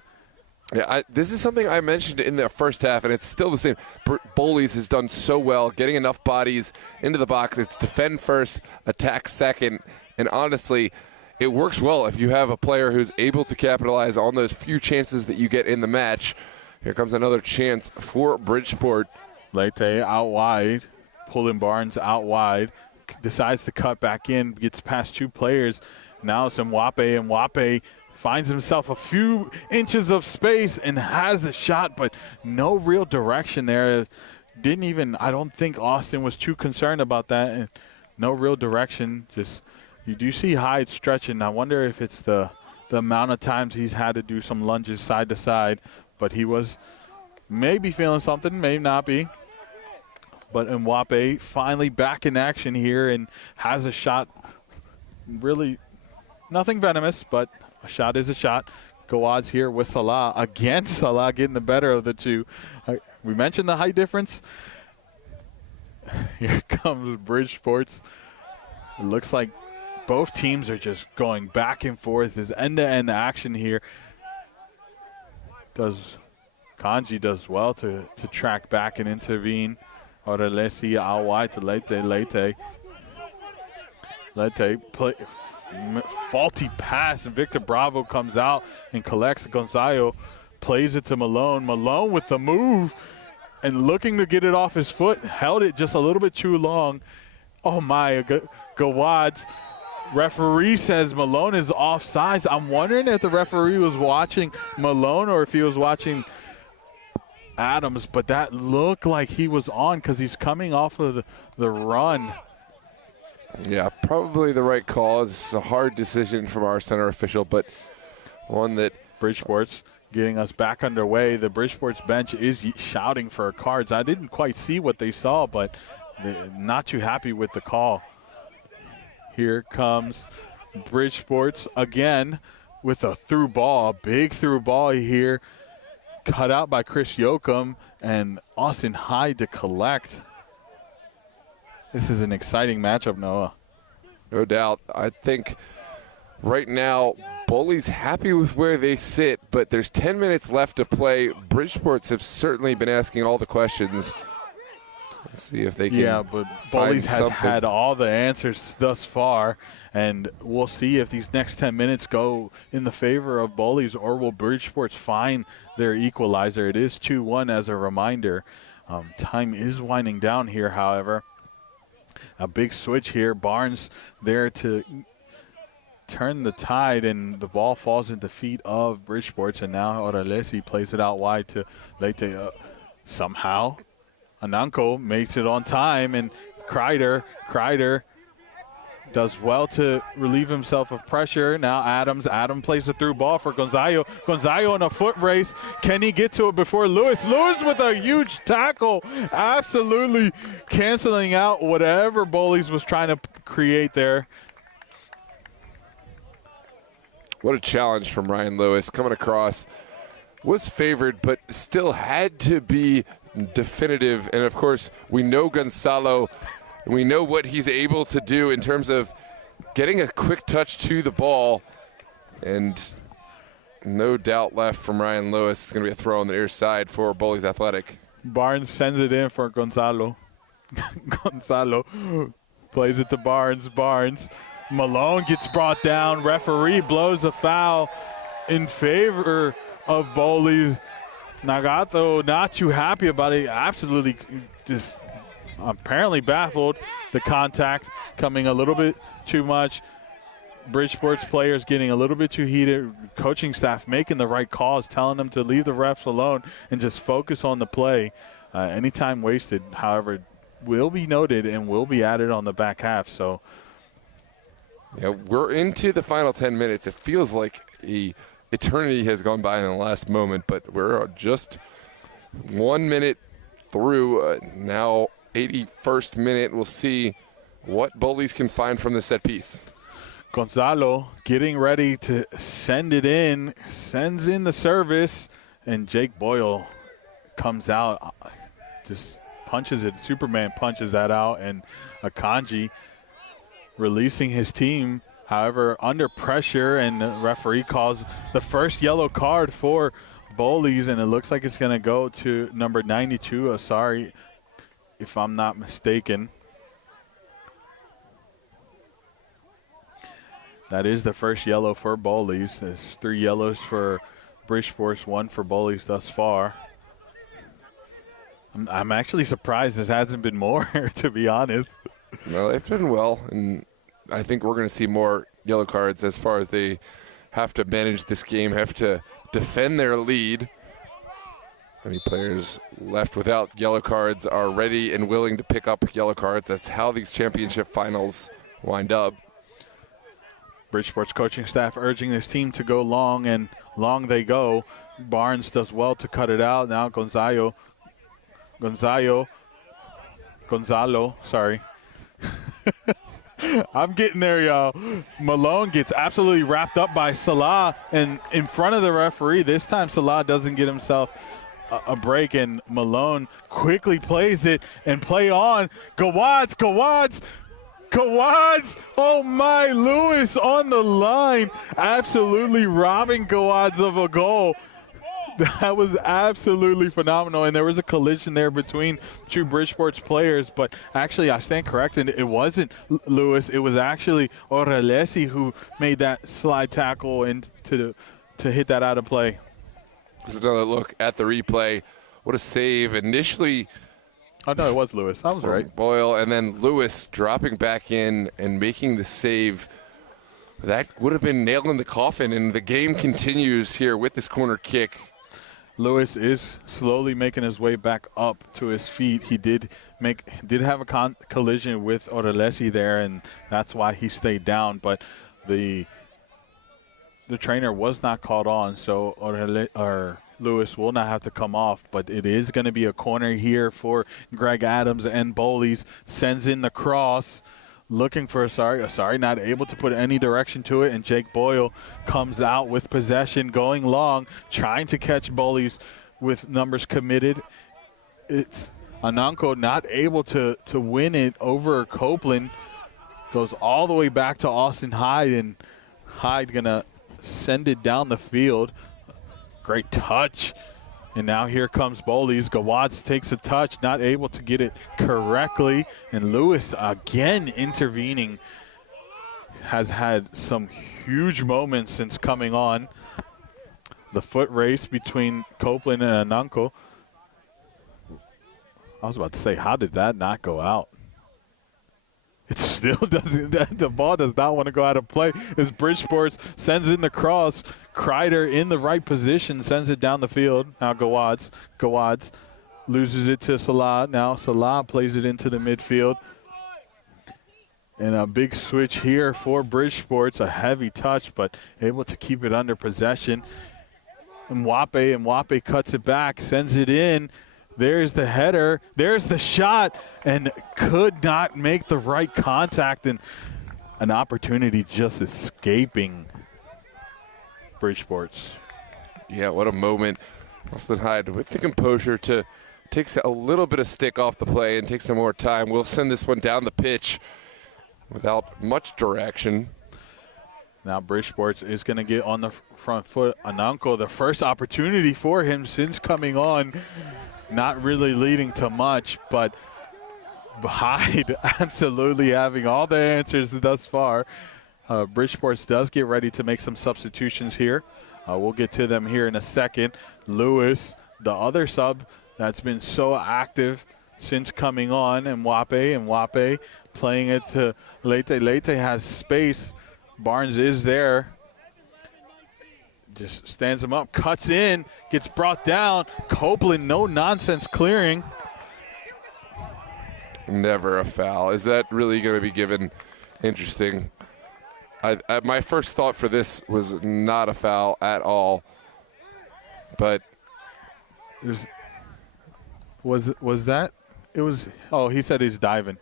Yeah, this is something I mentioned in the first half, and it's still the same. Bowleys has done so well getting enough bodies into the box. It's defend first, attack second, and honestly, it works well if you have a player who's able to capitalize on those few chances that you get in the match. Here comes another chance for Bridgesport. Leite out wide, pulling Barnes out wide, decides to cut back in, gets past 2 players. Now it's Mwape, and Mwape finds himself a few inches of space and has a shot, but no real direction there. Didn't even, I don't think Austin was too concerned about that. And no real direction. Just, you do see Hyde stretching. I wonder if it's the amount of times he's had to do some lunges side to side, but he was maybe feeling something, may not be. But Mwape finally back in action here and has a shot. Really nothing venomous, but a shot is a shot. Gawad's here with Salah. Again, Salah getting the better of the two. We mentioned the height difference. Here comes Bridgesports. It looks like both teams are just going back and forth. There's end-to-end action here. Kanji does well to track back and intervene. Orelesi out wide to Leite. Leite faulty pass, and Victor Bravo comes out and collects. Gonzalo plays it to Malone. Malone with the move and looking to get it off his foot. Held it just a little bit too long. Oh my, Gawad's referee says Malone is offsides. I'm wondering if the referee was watching Malone or if he was watching Adams, but that looked like he was on because he's coming off of the run. Yeah, probably the right call. It's a hard decision from our center official, but one that Bridgesports getting us back underway. The Bridgesports bench is shouting for cards. I didn't quite see what they saw, but they're not too happy with the call. Here comes Bridgesports again with a through ball, a big through ball here. Cut out by Chris Yoakum and Austin Hyde to collect. This is an exciting matchup, Noah. No doubt. I think right now Bowleys happy with where they sit, but there's 10 minutes left to play. Bridgesports have certainly been asking all the questions. Let's see if they can. Yeah, but Bowleys has had all the answers thus far, and we'll see if these next 10 minutes go in the favor of Bowleys, or will Bridgesports find their equalizer. It is 2-1 as a reminder. Time is winding down here, however. A big switch here. Barnes there to turn the tide, and the ball falls at the feet of Bridgesports, and now Orelesi plays it out wide to Leite. Somehow Ananko makes it on time, and Kreider does well to relieve himself of pressure. Now Adam plays the through ball for Gonzalo. Gonzalo in a foot race. Can he get to it before Lewis? Lewis with a huge tackle, absolutely canceling out whatever Bowleys was trying to create there. What a challenge from Ryan Lewis. Coming across, was favored, but still had to be definitive. And of course, we know Gonzalo. We know what he's able to do in terms of getting a quick touch to the ball. And no doubt left from Ryan Lewis. It's going to be a throw on the near side for Bowleys Athletic. Barnes sends it in for Gonzalo. Gonzalo plays it to Barnes. Malone gets brought down. Referee blows a foul in favor of Bowleys. Nagato not too happy about it. Absolutely just apparently baffled. The contact coming a little bit too much. Bridgesports players getting a little bit too heated. Coaching staff making the right calls, telling them to leave the refs alone and just focus on the play. Any time wasted, however, will be noted and will be added on the back half. So, yeah, we're into the final 10 minutes. It feels like eternity has gone by in the last moment, but we're just 1 minute through now. 81st minute. We'll see what Bowleys can find from the set piece. Gonzalo getting ready to send it in, sends in the service, and Jake Boyle comes out, just punches it. Superman punches that out, and Akanji releasing his team. However, under pressure, and the referee calls the first yellow card for Bowleys, and it looks like it's going to go to number 92. Sorry, if I'm not mistaken. That is the first yellow for Bowleys. There's 3 yellows for BridgeSports, 1 for Bowleys thus far. I'm actually surprised this hasn't been more, to be honest. No, they've done well, and I think we're going to see more yellow cards as far as they have to manage this game, have to defend their lead. Any players left without yellow cards are ready and willing to pick up yellow cards. That's how these championship finals wind up. BridgeSports coaching staff urging this team to go long, and long they go. Barnes does well to cut it out. Now Gonzalo, sorry. I'm getting there, y'all. Malone gets absolutely wrapped up by Salah, and in front of the referee. This time Salah doesn't get himself a break, and Malone quickly plays it and play on. Gawadz. Oh my, Lewis on the line, absolutely robbing Gawadz of a goal. That was absolutely phenomenal, and there was a collision there between 2 BridgeSports players, but actually I stand corrected. It wasn't Lewis. It was actually Orelesi who made that slide tackle and to hit that out of play. There's another look at the replay. What a save initially. Oh, no, it was Lewis. I was right. Boyle, and then Lewis dropping back in and making the save. That would have been nailed in the coffin, and the game continues here with this corner kick. Lewis is slowly making his way back up to his feet. He did have a collision with Orelesi there, and that's why he stayed down. But the trainer was not called on, so Lewis will not have to come off. But it is going to be a corner here for Greg Adams, and Bowleys sends in the cross. Looking for Asari, not able to put any direction to it, and Jake Boyle comes out with possession, going long, trying to catch Bowleys with numbers committed. It's Ananko not able to win it over Copeland. Goes all the way back to Austin Hyde, and Hyde gonna send it down the field. Great touch. And now here comes Bowleys. Gawadz takes a touch, not able to get it correctly. And Lewis again intervening. Has had some huge moments since coming on. The foot race between Copeland and Ananko. I was about to say, how did that not go out? It still doesn't. The ball does not want to go out of play as BridgeSports sends in the cross. Kreider in the right position, sends it down the field. Now Gawadz loses it to Salah. Now Salah plays it into the midfield. And a big switch here for BridgeSports. A heavy touch, but able to keep it under possession. And Mwape cuts it back, sends it in. There's the header. There's the shot, and could not make the right contact, and an opportunity just escaping BridgeSports. Yeah, what a moment. Austin Hyde with the composure to take a little bit of stick off the play and take some more time. We'll send this one down the pitch without much direction. Now BridgeSports is going to get on the front foot. Ananko, the first opportunity for him since coming on. Not really leading to much, but Hyde absolutely having all the answers thus far. BridgeSports does get ready to make some substitutions here. We'll get to them here in a second. Lewis, the other sub that's been so active since coming on, and Mwape playing it to Leite. Leite has space. Barnes is there. Just stands him up, cuts in, gets brought down. Copeland, no nonsense clearing. Never a foul. Is that really going to be given? Interesting. My first thought for this was not a foul at all. But was that? It was. Oh, he said he's diving.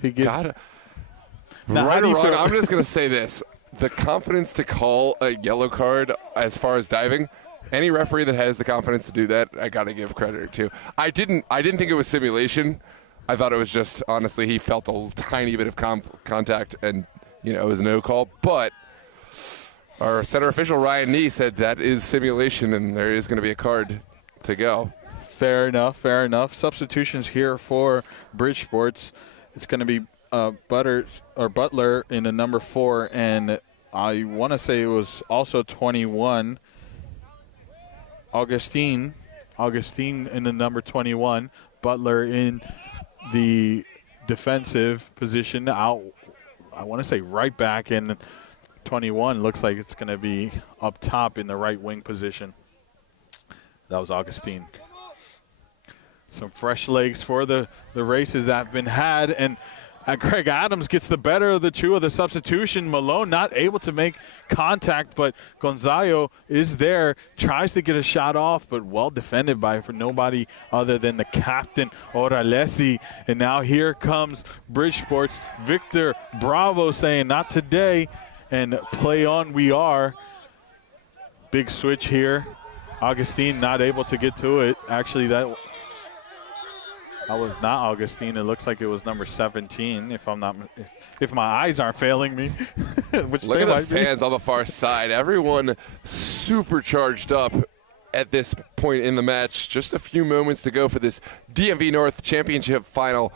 He gets. Right or wrong, I'm just going to say this. The confidence to call a yellow card as far as diving, any referee that has the confidence to do that, I got to give credit to. I didn't think it was simulation. I thought it was just, honestly, he felt a tiny bit of contact and, it was no call. But our center official, Ryan Nee, said that is simulation and there is going to be a card to go. Fair enough. Substitutions here for BridgeSports. It's going to be Butler in the number 4, and I want to say it was also 21. Augustine in the number 21. Butler in the defensive position out. I want to say right back, and 21 looks like it's going to be up top in the right wing position. That was Augustine. Some fresh legs for the races that have been had, and Greg Adams gets the better of the two of the substitution. Malone not able to make contact, but Gonzalo is there, tries to get a shot off, but well defended for nobody other than the captain, Oralesi. And now here comes BridgeSports' Victor Bravo saying, not today, and play on we are. Big switch here. Augustine not able to get to it. Actually, that was not Augustine. It looks like it was number 17, if my eyes aren't failing me. Which Look at the fans on the far side. Everyone super charged up at this point in the match. Just a few moments to go for this DMV North Championship final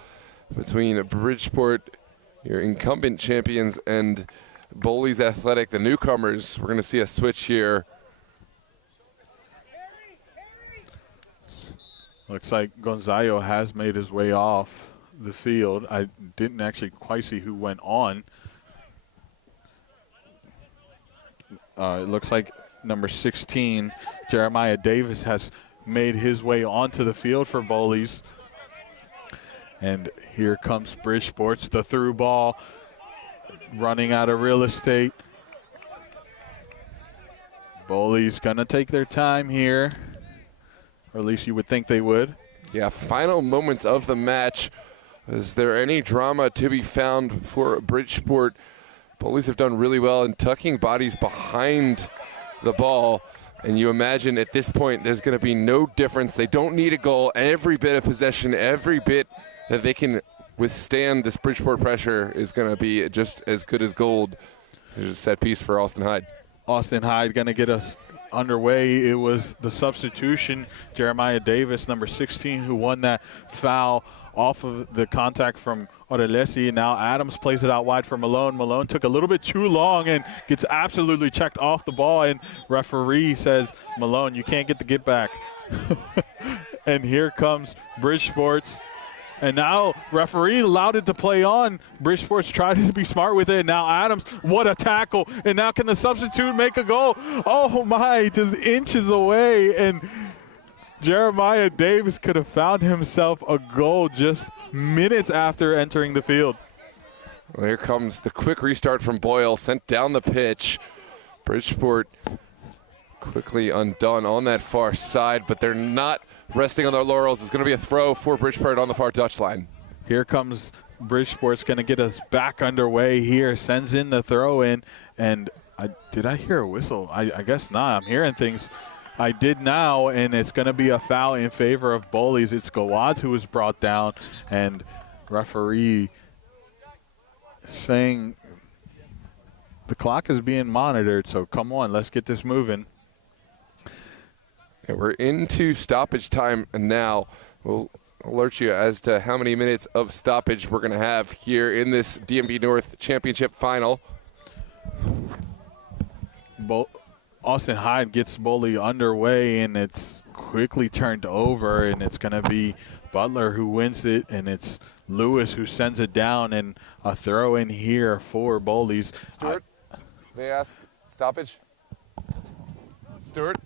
between Bridgeport, your incumbent champions, and Bowleys Athletic, the newcomers. We're going to see a switch here. Looks like Gonzalo has made his way off the field. I didn't actually quite see who went on. It looks like number 16, Jeremiah Davis, has made his way onto the field for Bowleys. And here comes BridgeSports, the through ball, running out of real estate. Bowleys gonna take their time here. Or at least you would think they would. Yeah, final moments of the match. Is there any drama to be found for Bridgeport? Bowleys have done really well in tucking bodies behind the ball. And you imagine at this point there's going to be no difference. They don't need a goal. Every bit of possession, every bit that they can withstand this Bridgeport pressure is going to be just as good as gold. There's a set piece for Austin Hyde. Austin Hyde going to get us underway. It was the substitution, Jeremiah Davis, number 16, who won that foul off of the contact from Oralesi. Now Adams plays it out wide for Malone. Malone took a little bit too long and gets absolutely checked off the ball, and referee says, Malone, you can't get the get back. And here comes BridgeSports. And now referee allowed it to play on. BridgeSports tried to be smart with it. And now Adams, what a tackle. And now can the substitute make a goal? Oh my, just inches away. And Jeremiah Davis could have found himself a goal just minutes after entering the field. Well, here comes the quick restart from Boyle, sent down the pitch. Bridgeport quickly undone on that far side, but they're not resting on their laurels. It's going to be a throw for Bridgeport on the far touchline. Here comes BridgeSports, going to get us back underway here. Sends in the throw in, and did I hear a whistle? I guess not. I'm hearing things. I did now, and it's going to be a foul in favor of Bowleys. It's Gawad who was brought down, and referee saying the clock is being monitored, so come on, let's get this moving. And we're into stoppage time now. We'll alert you as to how many minutes of stoppage we're going to have here in this DMV North Championship final. Austin Hyde gets Bowley underway, and it's quickly turned over, and it's going to be Butler who wins it, and it's Lewis who sends it down, and a throw in here for Bowleys. Stuart, may I ask stoppage? Stuart?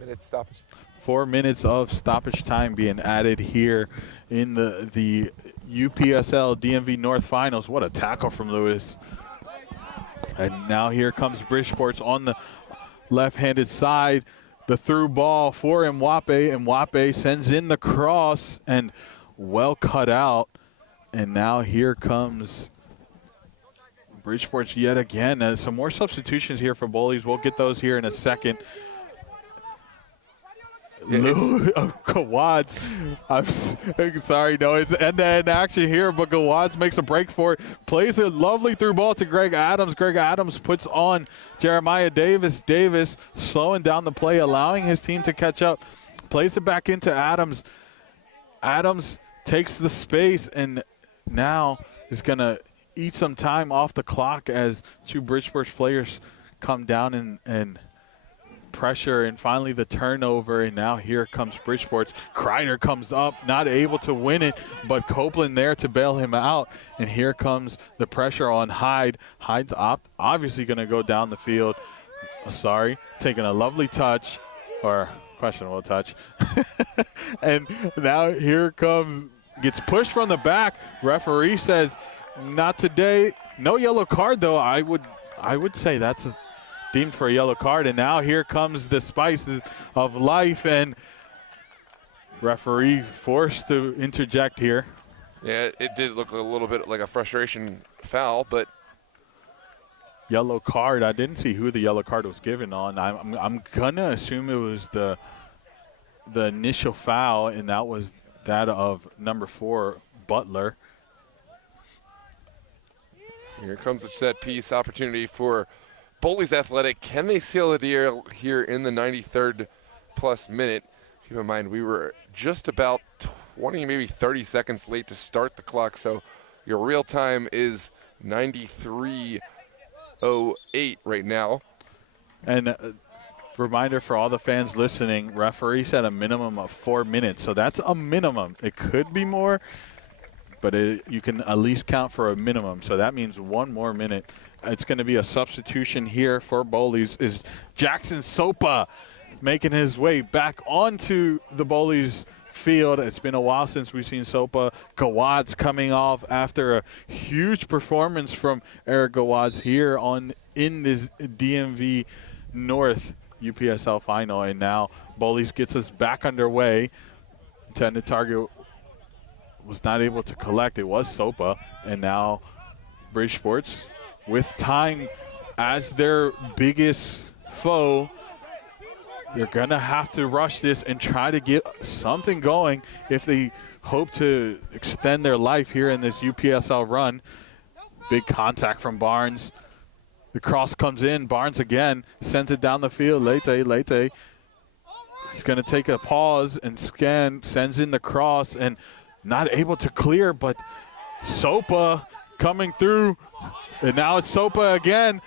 Minutes stoppage. 4 minutes of stoppage time being added here in the UPSL DMV North Finals. What a tackle from Lewis. And now here comes BridgeSports on the left-handed side. The through ball for Mwape. Mwape sends in the cross and well cut out. And now here comes BridgeSports yet again. Some more substitutions here for Bowleys. We'll get those here in a second. Gawad's, I'm sorry, no, it's end-to-end action here, but Gawad's makes a break for it, plays a lovely through ball to Greg Adams. Greg Adams puts on Jeremiah Davis. Davis slowing down the play, allowing his team to catch up, plays it back into Adams. Adams takes the space, and now is going to eat some time off the clock as two BridgeSports players come down and pressure, and finally the turnover, and now here comes BridgeSports. Kreider comes up, not able to win it, but Copeland there to bail him out, and here comes the pressure on Hyde. Hyde's obviously going to go down the field. Taking a lovely touch, or questionable touch. And now here comes, gets pushed from the back. Referee says, not today. No yellow card, though. I would say that's deemed for a yellow card. And now here comes the spices of life, and referee forced to interject here. Yeah, it did look a little bit like a frustration foul, but yellow card. I didn't see who the yellow card was given on. I'm gonna assume it was the initial foul, and that was that of number 4, Butler. So here comes a set piece opportunity for Bowleys Athletic. Can they seal the deal here in the 93rd plus minute? Keep in mind, we were just about 20, maybe 30 seconds late to start the clock, so your real time is 93:08 right now. And reminder for all the fans listening, referee said a minimum of 4 minutes, so that's a minimum. It could be more, but you can at least count for a minimum, so that means 1 more minute. It's going to be a substitution here for Bowleys. Is Jackson Sopa making his way back onto the Bowleys field. It's been a while since we've seen Sopa. Gawad's coming off after a huge performance from Eric Gawad's here in this DMV North UPSL final, and now Bowleys gets us back underway. Intended target was not able to collect. It was Sopa, and now BridgeSports, with time as their biggest foe, they're going to have to rush this and try to get something going if they hope to extend their life here in this UPSL run. Big contact from Barnes. The cross comes in. Barnes again sends it down the field. Lete. He's going to take a pause and scan, sends in the cross, and not able to clear, but Sopa coming through. And now it's Sopa again.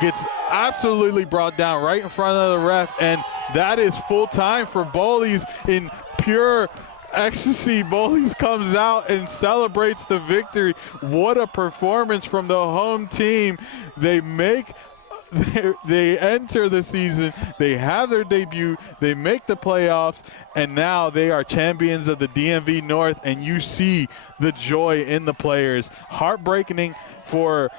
Gets absolutely brought down right in front of the ref, and that is full time for Bowleys. In pure ecstasy, Bowleys comes out and celebrates the victory. What a performance from the home team. They enter the season, they have their debut, they make the playoffs, and now they are champions of the DMV North, and you see the joy in the players. Heartbreaking for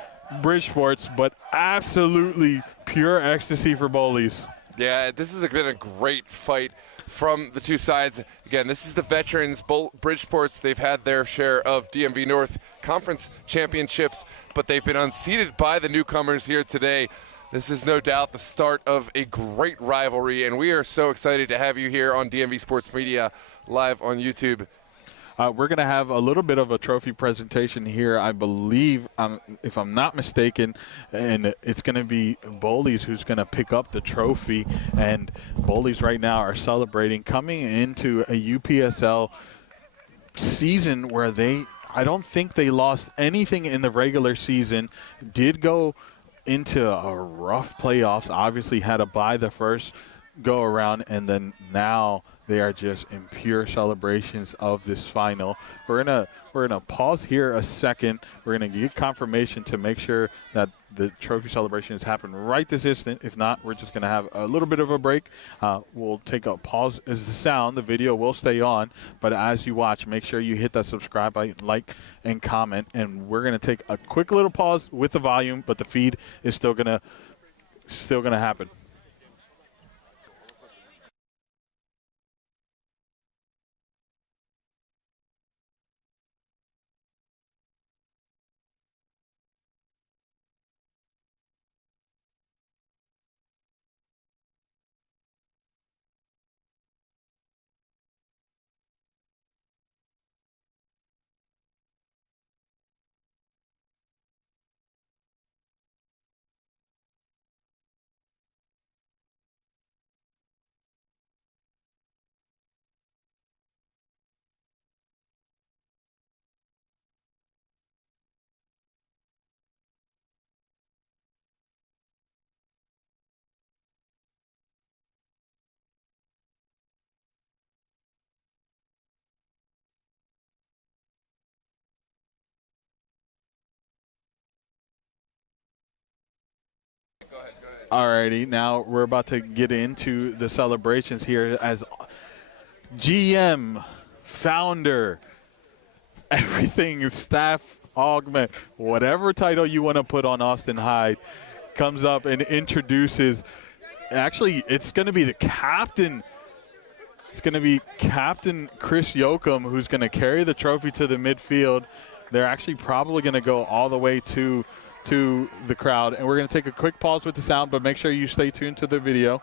BridgeSports, but absolutely pure ecstasy for Bowleys. Yeah, this has been a great fight from the two sides. Again, this is the veterans. BridgeSports, they've had their share of DMV North Conference championships, but they've been unseated by the newcomers here today. This is no doubt the start of a great rivalry, and we are so excited to have you here on DMV Sports Media live on YouTube. We're going to have a little bit of a trophy presentation here, I believe, if I'm not mistaken, and it's going to be Bowleys who's going to pick up the trophy. And Bowleys right now are celebrating coming into a UPSL season where I don't think they lost anything in the regular season, did go into a rough playoffs, obviously had to bye the first go around, and then now they are just in pure celebrations of this final. We're gonna pause here a second. We're gonna get confirmation to make sure that the trophy celebrations happen right this instant. If not, we're just gonna have a little bit of a break. We'll take a pause as the sound. The video will stay on, but as you watch, make sure you hit that subscribe button, like, and comment. And we're gonna take a quick little pause with the volume, but the feed is still gonna happen. Alrighty, now we're about to get into the celebrations here as GM, founder, everything, staff augment, whatever title you want to put on Austin Hyde, comes up and introduces. Actually, it's going to be the captain. It's going to be Captain Chris Yoakum who's going to carry the trophy to the midfield. They're actually probably going to go all the way to the crowd. And we're going to take a quick pause with the sound, but make sure you stay tuned to the video.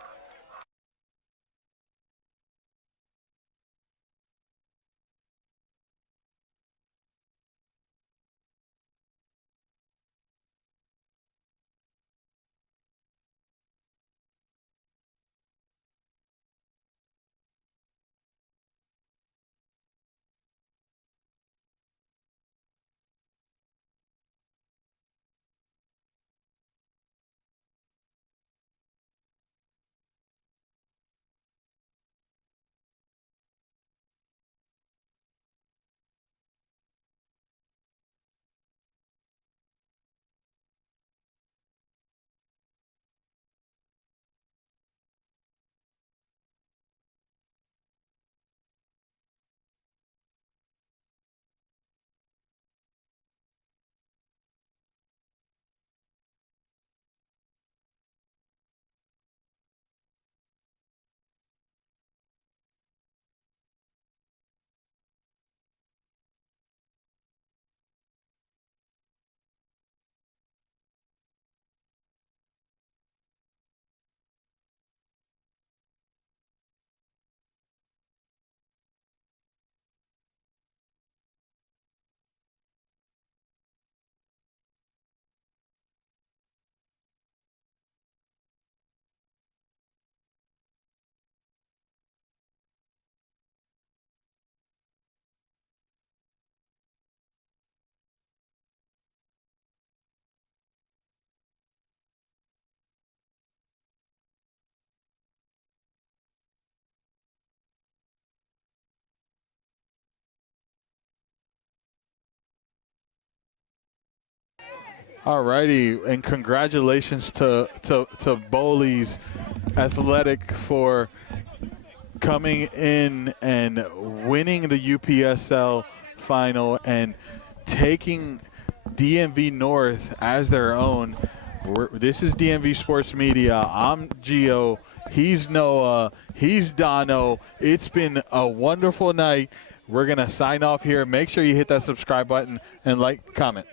All righty, and congratulations to Bowleys Athletic for coming in and winning the UPSL final and taking DMV North as their own. This is DMV Sports Media. I'm Gio. He's Noah. He's Dono. It's been a wonderful night. We're going to sign off here. Make sure you hit that subscribe button and like, comment.